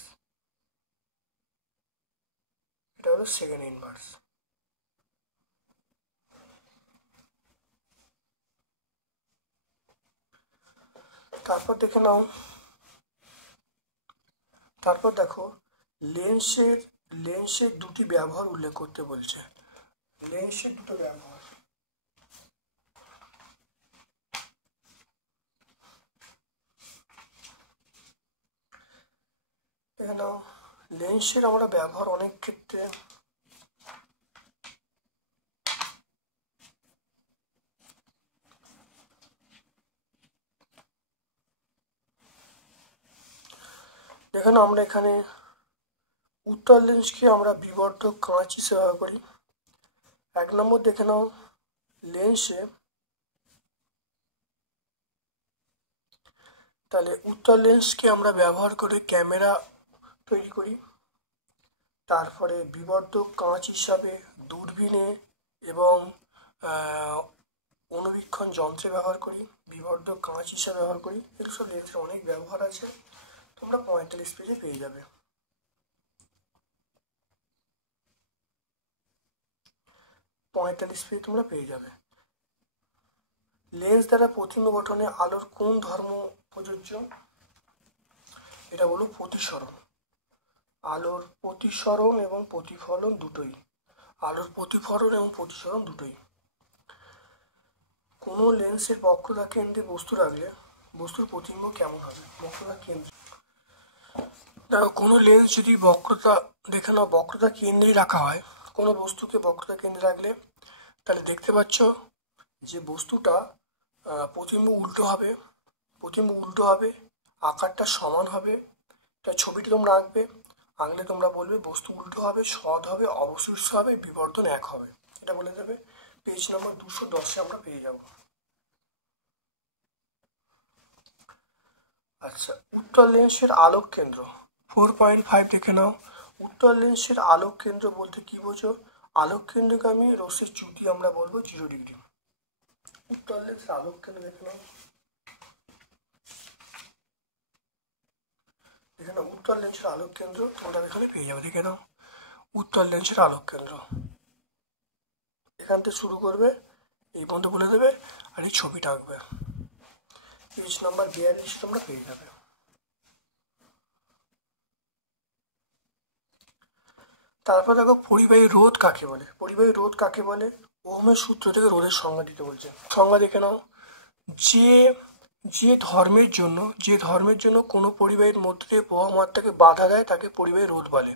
এটা হলো সেকেন্ড ইনভার্স। তারপর দেখে নাও, তারপর দেখো লেন্সের দুটি ব্যবহার উল্লেখ করতে বলছে। লেন্সের দুটো ব্যবহার, দেখে নাও লেন্সের আমরা ব্যবহার অনেক ক্ষেত্রে দেখে নাও, আমরা এখানে উত্তল লেন্সকে আমরা বিবর্ধক কাঁচ হিসেবে ব্যবহার করি। 1 নম্বর দেখে নাও, লেন্সে তাহলে উত্তল লেন্সকে আমরা ব্যবহার করে ক্যামেরা তৈরি করি। তারপরে বিবর্ধক কাঁচ হিসাবে দূরবীনে এবং অনুবীক্ষণ যন্ত্রে ব্যবহার করি, বিবর্ধক কাঁচ হিসাবে ব্যবহার করি। এগুলো সব লেন্সের অনেক ব্যবহার আছে, তোমরা 45 পেজে পেয়ে যাবে। 45 পেজে তোমরা পেয়ে যাবে। লেন্স দ্বারা প্রতিবিম্ব গঠনে আলোর কোন ধর্ম প্রযোজ্য? এটা বলো প্রতিসরণ। আলোর প্রতিসরণ এবং প্রতিফলন দুটোই, আলোর প্রতিফলন এবং প্রতিসরণ দুটোই। কোনো লেন্সের বক্রতা কেন্দ্রে বস্তু রাখলে বস্তুর প্রতিবিম্ব কেমন হবে? বক্রতা কেন্দ্র, দেখো কোনো লেন্স যদি বক্রতা, দেখে নাও বক্রতা কেন্দ্রে রাখা হয়, কোনো বস্তুকে বক্রতা কেন্দ্রে রাখলে তাহলে দেখতে পাচ্ছ যে বস্তুটা প্রতিবিম্ব উল্টো হবে, প্রতিবিম্ব উল্টো হবে, আকারটা সমান হবে। তাই ছবিটি তোমরা আঁকবে, আঁকলে তোমরা বলবে বস্তু উল্টো হবে, সৎ হবে, অবশিষ্ট হবে, বিবর্ধন 1 হবে। এটা বলে দেবে। পেজ নম্বর 210-এ আমরা পেয়ে যাব। আচ্ছা, উত্তল লেন্সের আলোক কেন্দ্র 4.5 দেখে নাও। উত্তল লেন্সের আলোক কেন্দ্র বলতে কি বোঝো? আলোক কেন্দ্রগামী রশ্মির চ্যুতি আমরা বলবো 0 ডিগ্রি। উত্তল লেন্সের আলোক কেন্দ্র দেখে নাও, দেখে নাও উত্তল লেন্সের আলোক কেন্দ্র তোমরা এখানে পেয়ে যাবে। দেখে নাও উত্তল লেন্সের আলোক কেন্দ্র। এখান থেকে শুরু করবে, এই পর্যন্ত বলে দেবে, আর এই ছবিটা আঁকবে। পেজ নাম্বার 42 তোমরা পেয়ে যাবে। তারপর দেখো পরিবাহী রোধ কাকে বলে। পরিবাহী রোধ কাকে বলে, ওহমের সূত্র থেকে রোধের সংজ্ঞা দিতে বলছে। সংজ্ঞা দেখে নাও, যে ধর্মের জন্য কোনো পরিবাহীর মধ্যে দিয়ে প্রবাহ মাত্রাকে বাধা দেয় তাকে পরিবাহী রোধ বলে।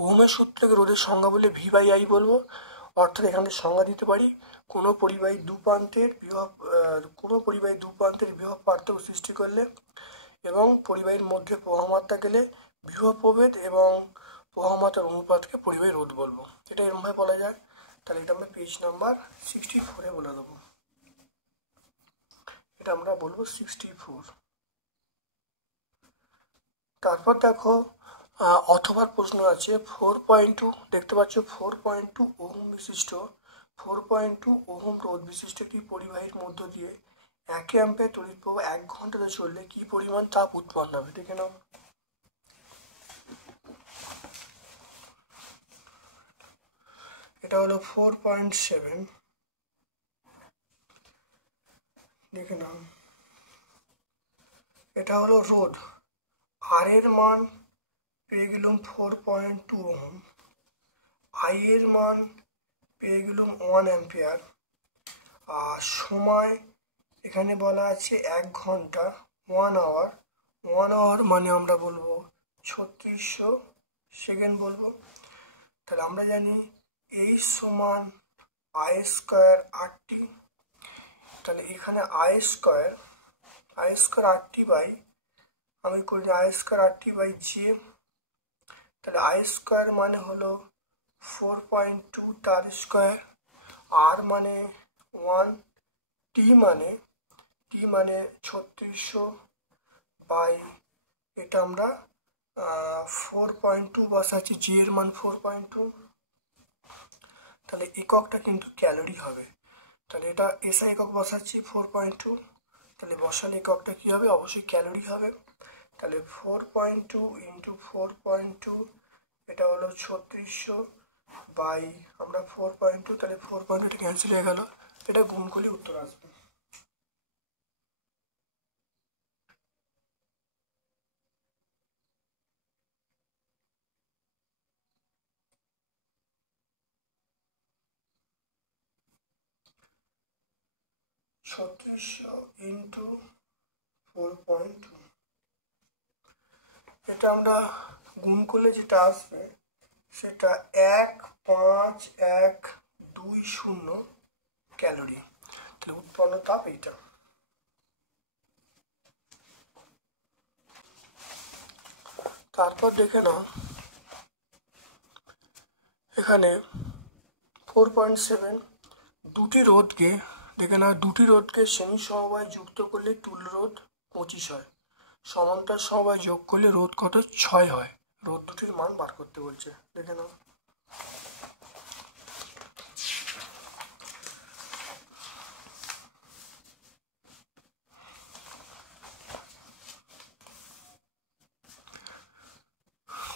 ওহমের সূত্র থেকে রোধের সংজ্ঞা বলে V/I বলবো। অর্থাৎ এখানে সংজ্ঞা দিতে পারি, কোনো পরিবাহী দু প্রান্তের বিভব পার্থক্য সৃষ্টি করলে এবং পরিবাহীর মধ্যে প্রবাহ মাত্রা গেলে বিভব প্রভেদ এবং প্রবাহ মাত্রার অনুপাতকে পরিবাহী রোধ বলবো। এটা এরকমভাবে বলা যায়। তাহলে এটা আমরা পেজ নাম্বার 64 বলে দেবো। এটা আমরা বলবো 64। তারপর দেখো অথবা প্রশ্ন আছে 4.2, দেখতে পাচ্ছ 4.2 ওহম বিশিষ্ট 4.2 ওহম রোধ বিশিষ্ট একটি পরিবাহীর মধ্য দিয়ে 1 অ্যাম্পিয়ার তড়িৎ প্রবাহ 1 ঘন্টাতে চললে কি পরিমাণ তাপ উৎপন্ন হবে, দেখে নাও। এটা হলো 4.7, দেখে নাও। এটা হলো রোধ, আর এর মান পেয়ে গেলাম 4.2 ওহম, আই এর মান পেয়ে গেলাম 1 অ্যাম্পিয়ার, আর সময় এখানে বলা আছে 1 ঘন্টা, 1 আওয়ার মানে আমরা বলবো 3600 সেকেন্ড বলবো। তাহলে আমরা জানি এই সমান আই স্কোয়ার RT। তাহলে এখানে আই স্কোয়ার RT বাই, আমি করি আই স্কোয়ার RT বাই জি। তাহলে আই স্কোয়ার মানে হলো 4.2 তার স্কোয়ার, আর মানে 1, টি মানে 3600 বাই, এটা আমরা 4.2 বসাচ্ছি, জি এর মান 4.2। তাহলে এককটা কিন্তু ক্যালোরি হবে। তাহলে এটা এসআই একক বসাচ্ছি 4.2, তাহলে বসালে এককটা কি হবে, অবশ্যই ক্যালোরি হবে। তাহলে 4.2 ইন্টু 4.2 এটা হলো 3600 বাই আমরা 4.2, তাহলে 4.2 এটা ক্যান্সেল হয়ে গেল, এটা গুণ করলে উত্তর আসবে। ইন্টু 4.2, এটা আমরা গুণ করলে যেটা আসবে সেটা 15120 ক্যালোরি। তাহলে উৎপন্ন তাপ এইটা। তারপর দেখে নাও এখানে 4.7, দুটি রোধকে শ্রেণী সমবায় যুক্ত করলে তুল্য রোধ 25 হয়, সমান্তরাল সমবায় যোগ করলে রোধ কত 6 হয়। রোধ দুটির মান বার করতে বলছে, দেখে নাও।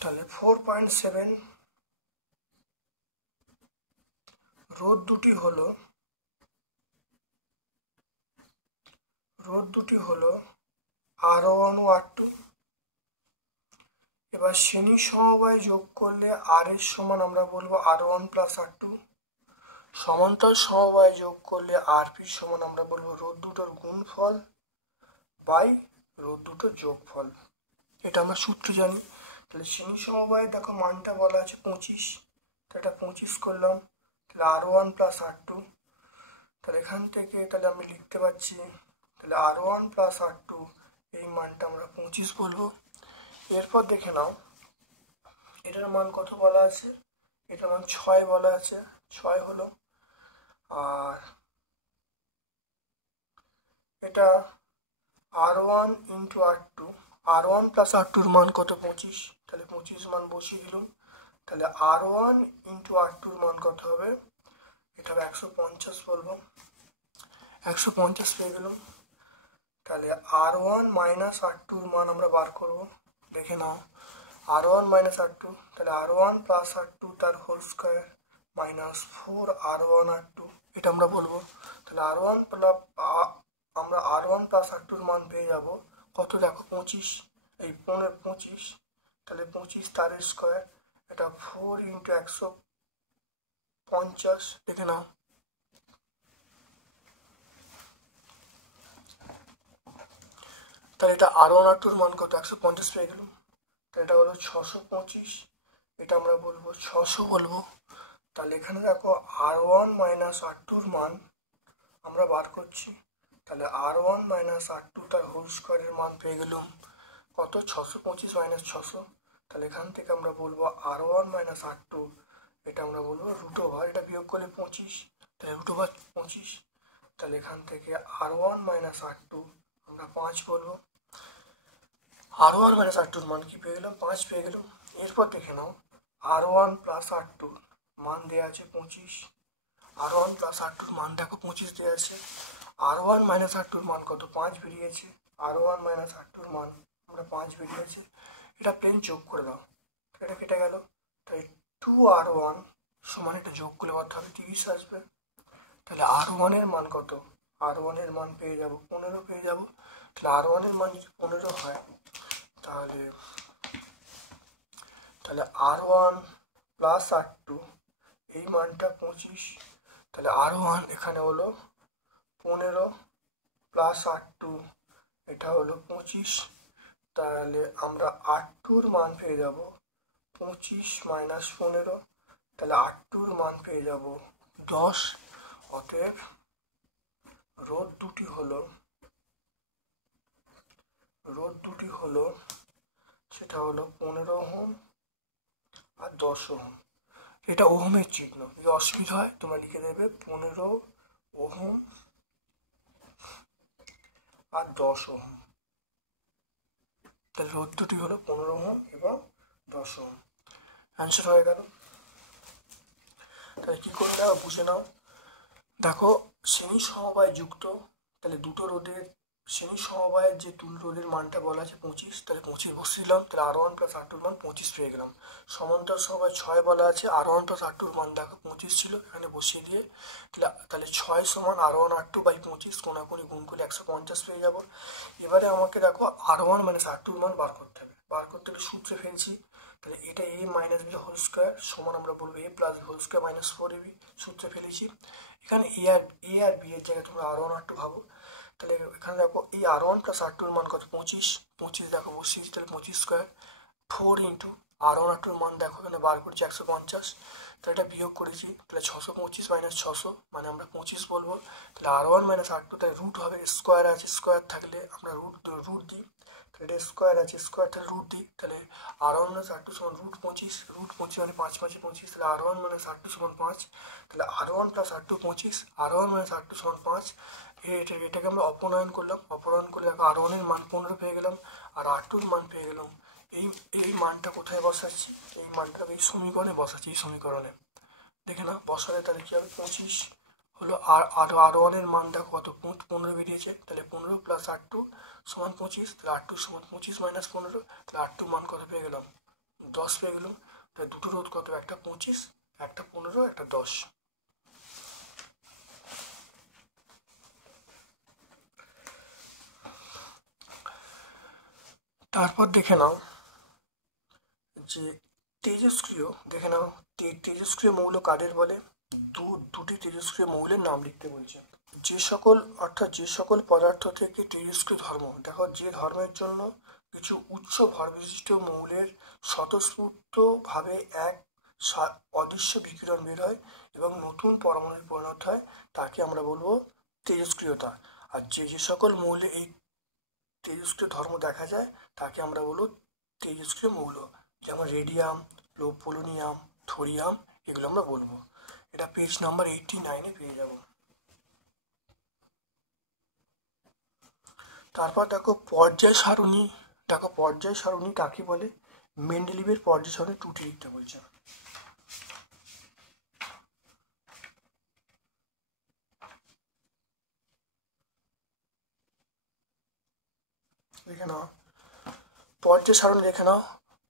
তাহলে 4.7 রোধ দুটি হলো R1 ও R2। এবার শ্রেণী সমবায় যোগ করলে আর এর সমান আমরা বলবো R1 প্লাস R2, সমান্তরাল সমবায় যোগ করলে RP সমান আমরা বলবো রোধ দুটোর গুণফল বাই রোধ দুটোর যোগফল। এটা আমরা সূত্র জানি। তাহলে শ্রেণী সমবায় দেখো মানটা বলা আছে 25, তো এটা 25 করলাম, তাহলে R1 প্লাস R2, তাহলে এখান থেকে তাহলে আমি লিখতে পারছি, তাহলে R1 প্লাস R2 এই মানটা আমরা 25 বলবো। এরপর দেখে নাও এটার মান কত বলা আছে, এটার মান 6 বলা আছে, 6 হলো, আর এটা R1 into R2, R1 plus R2 এর মান কত 25, তাহলে 25 মান বসিয়ে দিলাম। তাহলে R1 ইন্টু R2 এর মান কত হবে, এটা হবে 150 বলবো, 150 পেয়ে গেলাম। তাহলে R1 মাইনাস R2 এর মান আমরা বার করব, দেখে নাও R1 মাইনাস R2, তাহলে R1 প্লাস R2 তার হোল স্কোয়ার মাইনাস 4r1r2, এটা আমরা বলবো। তাহলে r1 প্লাস আমরা r1 প্লাস r2 মান পেয়ে যাব কত, দেখো 25, এই 25, তাহলে 25 তার স্কোয়ার, এটা 4 ইন্টু 150, দেখে নাও। তাহলে এটা r1r2 মান কত, 150 পেয়ে গেলাম। তাহলে এটা হলো 625, এটা আমরা বলবো 600 বলবো। তাহলে এখানে দেখো r1 মাইনাস r2 মান আমরা বার করছি। তাহলে r1 মাইনাস r2 তার হোল স্কোয়ারের মান পেয়ে গেলাম কত, 625 মাইনাস 600। তাহলে এখান থেকে আমরা বলবো r1 মাইনাস r2, এটা আমরা বলবো রুট ওভার, এটা বিয়োগ করলে 25, তাহলে রুট ওভার 25। তাহলে এখান থেকে r1 মাইনাস r2 আমরা 5 বলবো। r1 মাইনাস r2 মান কি পেয়ে গেলাম, 5 পেয়ে গেলাম। এরপর দেখে নাও r1 প্লাস r2 মান দেওয়া আছে 25, r1 প্লাস r2 মান দেখো 25 দেওয়া আছে। r1 মাইনাস r2 মান কত, 5 বেরিয়েছে। r1 মাইনাস r2 মান আমরা 5 বেরিয়েছে, এটা প্লেন যোগ করে দাও, এটা কেটে গেল। তাই 2r1 সমান এটা যোগ করলে কত হবে, 30 আসবে। তাহলে r1 এর মান কত, r1 এর মান পেয়ে যাব 15 পেয়ে যাব। তাহলে r1 এর মান যদি 15 হয়, তাহলে r1 প্লাস r2 এই মানটা 25, তাহলে r1 এখানে হলো 15 প্লাস r2 এটা হলো 25। তাহলে আমরা r2-র মান পেয়ে যাব 25 মাইনাস 15, তাহলে r2-র মান পেয়ে যাব 10। অতএব রোধ দুটি হলো সেটা হলো 15 ওহম আর 10 ওহম। এটা ওহমের চিহ্ন, যদি অসুবিধা হয় তোমরা লিখে দেবে 15 ওহম আর 10 ওহম। তাহলে রোধ দুটি হলো 15 ওহম এবং 10 ওহম। অ্যান্সার হয়ে গেল। তাহলে কী করতে হবে বুঝে নাও। দেখো শ্রেণী সমবায় যুক্ত, তাহলে দুটো রোধের শ্রেণী সমবায়ের যে তুল রোধের মানটা বলা আছে 25, তাহলে 25 বসিয়ে দিলাম, তাহলে r1 প্লাস r2 মান 25 পেয়ে গেলাম। সমান্তরাল সমবায় 6 বলা আছে, r1 প্লাস r2 মান দেখো 25 ছিল, এখানে বসিয়ে দিয়ে তাহলে 6 সমান r1 r2 বাই 25, কোনাকুনি গুণ করলে 150 পেয়ে যাব। এবারে আমাকে দেখো r1 মাইনাস r2 মান বার করতে হবে, বার করতে হলে সূত্রে ফেলছি। তাহলে এটা a minus b whole square সমান আমরা বলবো a plus b whole square minus 4ab, সূত্রে ফেলেছি। এখানে a আর b এর জায়গায় তোমরা r1 r2 ভাবো। তাহলে এখানে দেখো এই r1 প্লাস r2-র মান কত, 25 দেখো বসিয়েছি, তাহলে 25 স্কোয়ার 4 ইন্টু r1 r2-র মান দেখো এখানে বার করছি 150, তাহলে এটা বিয়োগ করেছি, তাহলে 625 মাইনাস 600 মানে আমরা 25 বলবো। তাহলে r1 মাইনাস r2 তাহলে রুট হবে, স্কোয়ার আছে, স্কোয়ার থাকলে আমরা রুট দিই, তাহলে এটা স্কোয়ার আছে, স্কোয়ার তাহলে রুট দিই। তাহলে r1 মাইনাস r2 সমান রুট 25 মানে 5 5 25, তাহলে r1 মাইনাস r2 সমান 5। তাহলে r1 plus r2 25, r1 minus r2 সমান 5। এটাকে আমরা অপনয়ন করলাম, অপনয়ন করলে দেখো r1 এর মান 15 পেয়ে গেলাম আর r2-র মান পেয়ে গেলাম। এই মানটা কোথায় বসাচ্ছি, এই মানটা এই সমীকরণে বসাচ্ছি, এই সমীকরণে দেখে না বসালে তাহলে কি হবে, 25 হলো r1 এর মান দেখো কত 15 বেরিয়েছে, তাহলে 15 প্লাস r2 সমান 25, তাহলে r2 সমান 25 মাইনাস 15, তাহলে r2 মান কত পেয়ে গেলাম, 10 পেয়ে গেলাম। তাহলে দুটো রোধ কত, একটা 25 একটা 15 একটা 10। তারপর দেখে নাও যে তেজস্ক্রিয়, দেখে নাও তেজস্ক্রিয় মৌল কাদের বলে, দুটি তেজস্ক্রিয় মৌলের নাম লিখতে বলছে। যে সকল পদার্থ থেকে তেজস্ক্রিয় ধর্ম, দেখো যে ধর্মের জন্য কিছু উচ্চ ভর বিশিষ্ট মৌলের স্বতঃস্ফূর্তভাবে এক অদৃশ্য বিকিরণ বের হয় এবং নতুন পরমাণুতে পরিণত হয়, তাকে আমরা বলবো তেজস্ক্রিয়তা। আর যে সকল মৌলে এই তেজস্ক্রিয় ধর্ম দেখা যায় তাকে আমরা বলবো তেজস্ক্রিয় মৌল, যেমন রেডিয়াম, পোলোনিয়াম, থোরিয়াম, এগুলো আমরা বলবো। এটা পেজ নাম্বার 89-এ পেয়ে যাব। তারপর দেখো পর্যায় সারণী কাকে বলে, মেন্ডেলিভের পর্যায় সারণী ত্রুটি লিখতে বলছে। দেখে নাও পর্যায় সারণী, দেখে নাও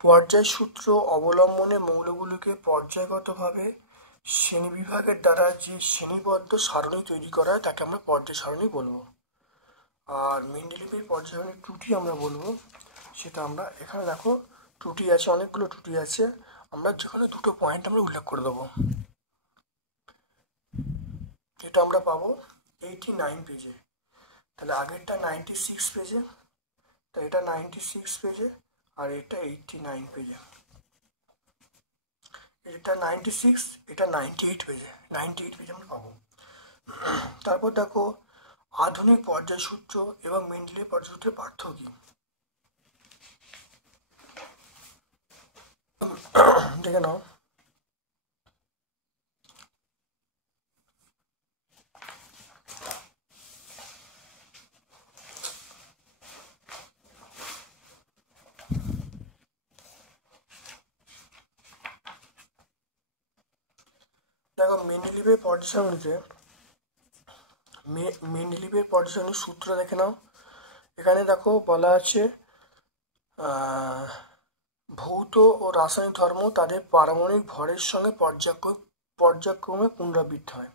পর্যায় সূত্র অবলম্বনে মৌলগুলিকে পর্যায়গতভাবে শ্রেণীবিভাগের দ্বারা যে শ্রেণীবদ্ধ সারণী তৈরি করা হয় তাকে আমরা পর্যায় সারণী বলবো। আর মেন্ডেলিভের পর্যায় সারণীর ত্রুটি আমরা বলবো, সেটা আমরা এখানে দেখো ত্রুটি আছে, অনেকগুলো ত্রুটি আছে, আমরা যেখানে দুটো পয়েন্ট আমরা উল্লেখ করে দেবো। এটা আমরা পাবো 89 পেজে, তাহলে আগেরটা 96 পেজে, তাই এটা 96 পেজে আর এটা 89 পেজে। এটা 96, এটা 98 পেজে, 98 পেজে আমরা পাবো। তারপর দেখো আধুনিক পর্যায় সূত্র এবং মেন্ডেলিভ পর্যায় সূত্রের পার্থক্য কি, দেখে নাও। দেখো মেন্ডেলিভের পর্যায় সারণীতে মেন্ডেলিভের পর্যায় সারণীর সূত্র দেখে নাও। এখানে দেখো বলা আছে ভৌত ও রাসায়নিক ধর্ম তাদের পারমাণবিক ভরের সঙ্গে পর্যায়ক্রমে পুনরাবৃত্তি হয়।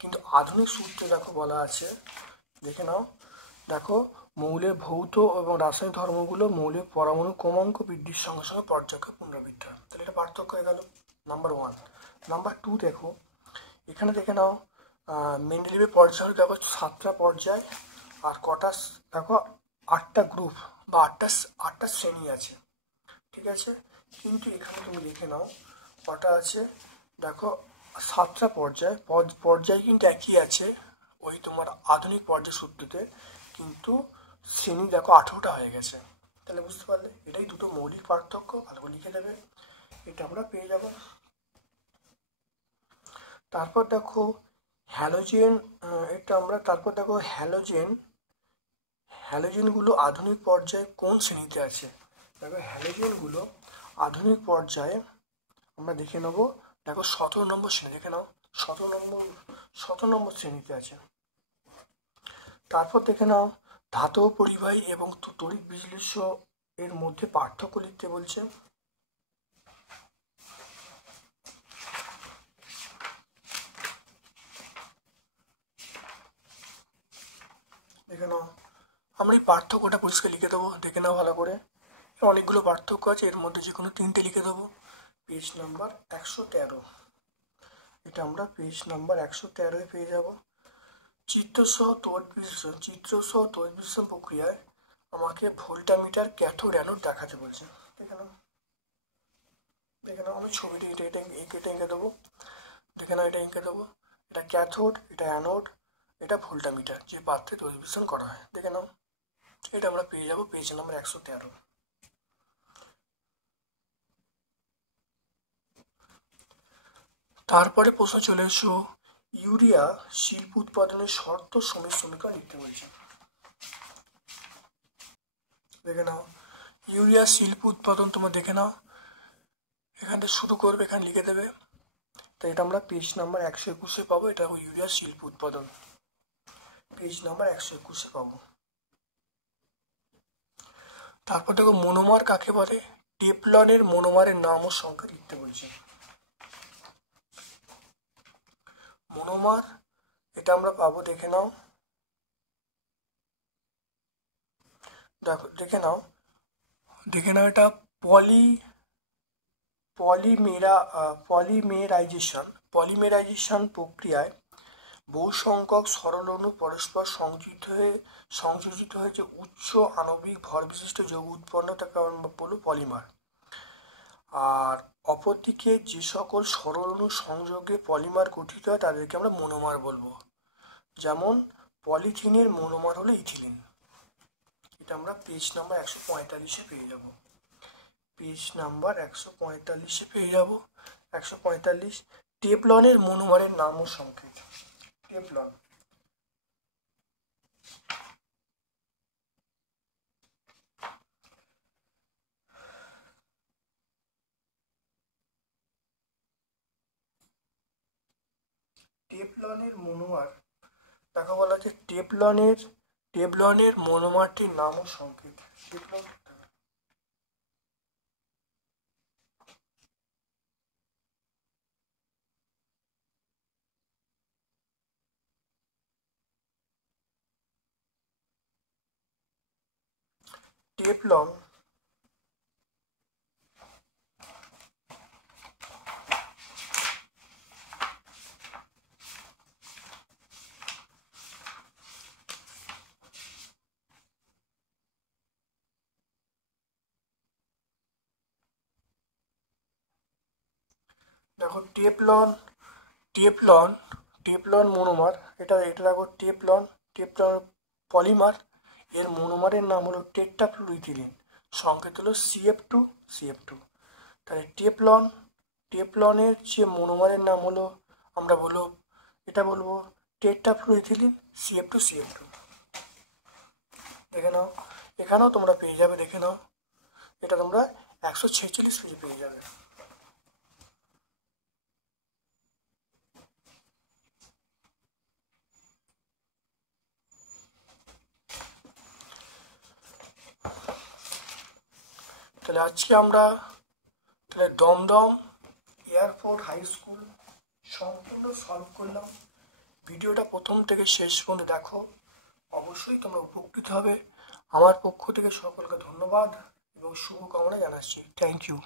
কিন্তু আধুনিক সূত্রে দেখো বলা আছে, দেখে নাও, দেখো মৌলের ভৌত এবং রাসায়নিক ধর্মগুলো মৌলের পরমাণু ক্রমাঙ্ক বৃদ্ধির সঙ্গে সঙ্গে পর্যায়ক্রমে পুনরাবৃত্তি হয়। তাহলে এটা পার্থক্য হয়ে গেল নাম্বার 1। নাম্বার 2 দেখো, এখানে দেখে নাও মেন্ডেলিভের পর্যায় দেখো 7টা পর্যায় আর কটা দেখো 8টা গ্রুপ বা 8টা শ্রেণী আছে, ঠিক আছে। কিন্তু এখানে তুমি দেখে নাও কটা আছে, দেখো 7টা পর্যায়, পর্যায় কিন্তু একই আছে ওই তোমার আধুনিক পর্যায় সূত্রতে, কিন্তু শ্রেণী দেখো 18টা হয়ে গেছে। তাহলে বুঝতে পারলে এটাই দুটো মৌলিক পার্থক্য, ভালো করে লিখে দেবে, এটা আমরা পেয়ে যাব। তারপর দেখো হ্যালোজেন, এটা আমরা তারপর দেখো হ্যালোজেনগুলো আধুনিক পর্যায়ে কোন শ্রেণীতে আছে। দেখো হ্যালোজেনগুলো আধুনিক পর্যায়ে আমরা দেখে নেব, দেখো 17 নম্বর শ্রেণী, দেখে নাও 17 নম্বর শ্রেণীতে আছে। তারপর দেখে নাও ধাতব পরিবাহী এবং তড়িৎ বিশ্লেষ্য এর মধ্যে পার্থক্য লিখতে বলছে। দেখে নাও, আমরা এই পার্থক্যটা পরিষ্কার লিখে দেবো, দেখে নাও ভালো করে। অনেকগুলো পার্থক্য আছে, এর মধ্যে যে কোনো 3টে লিখে দেবো। পেজ নাম্বার 113, এটা আমরা পেজ নাম্বার 113 পেয়ে যাব। চিত্রসহ তড়িৎ বিশ্লেষণ প্রক্রিয়ায় আমাকে ভোল্টামিটার ক্যাথোড অ্যানোড দেখাতে বলছে। দেখে নাও আমি ছবিটা এটা এঁকে দেবো, দেখে নাও এটা এঁকে দেবো, এটা ক্যাথোড, এটা অ্যানোড, এটা ভোল্টামিটার, যে পাত্রে তড়িৎ বিশ্লেষণ করা হয়। দেখে নাও এটা আমরা পেয়ে যাবো পেজ নাম্বার 113। তারপরে প্রশ্ন চলে এসো ইউরিয়া শিল্প উৎপাদনের শর্ত সমীকরণ লিখতে বলছে। দেখে নাও ইউরিয়া শিল্প উৎপাদন তোমরা দেখে নাও, এখান থেকে শুরু করবে, এখানে লিখে দেবে। তো এটা আমরা পেজ নাম্বার 121 পাবো, এটা ইউরিয়া শিল্প উৎপাদন, পেজ নাম্বার 121 পাবো। তারপর দেখো মনোমার কাকে বলে, টেফলনের মনোমারের নাম ও সংখ্যা লিখতে বলছে। মনোমার এটা আমরা পাবো, দেখে নাও, দেখো দেখে নাও এটা পলিমেরাইজেশন প্রক্রিয়ায় বহু সংখ্যক সরল অণু পরস্পর সংযোজিত হয়ে যে উচ্চ আণবিক ভর বিশিষ্ট যৌগ উৎপন্ন তাকে আমরা বলবো পলিমার। আর অপরদিকে যে সকল সরল অণু সংযোগে পলিমার গঠিত হয় তাদেরকে আমরা মনোমার বলবো। যেমন পলিথিনের মনোমার হলো ইথিলিন। এটা আমরা পেজ নাম্বার 145 পেয়ে যাব, পেজ নাম্বার 145 পেয়ে যাব। 145 টেফলনের মনোমারের নাম ও সংকেত। টেফলনের মনোমার দেখা বলা হচ্ছে টেফলনের মনোমারটির নাম ও সংকেত। টেফলন দেখো টেফলন টেফলন মনোমার, এটা দেখো টেফলন পলিমার, এর মনোমারের নাম হলো টেট্রাফ্লুইথিলিন, সংকেত হলো CF2। তাহলে টেফলনের যে মনোমারের নাম হলো, আমরা বলবো টেট্রাফ্লুইথিলিন CF2। দেখে নাও, এখানেও তোমরা পেয়ে যাবে, দেখে নাও, এটা তোমরা 146 পেজে পেয়ে যাবে। তাহলে আজকে আমরা দমদম এয়ারপোর্ট হাই স্কুল সম্পূর্ণ সলভ করলাম। ভিডিওটা প্রথম থেকে শেষ পর্যন্ত দেখো, অবশ্যই তোমরা উপকৃত হবে। আমার পক্ষ থেকে সকলকে ধন্যবাদ এবং শুভকামনা জানাচ্ছি। Thank you.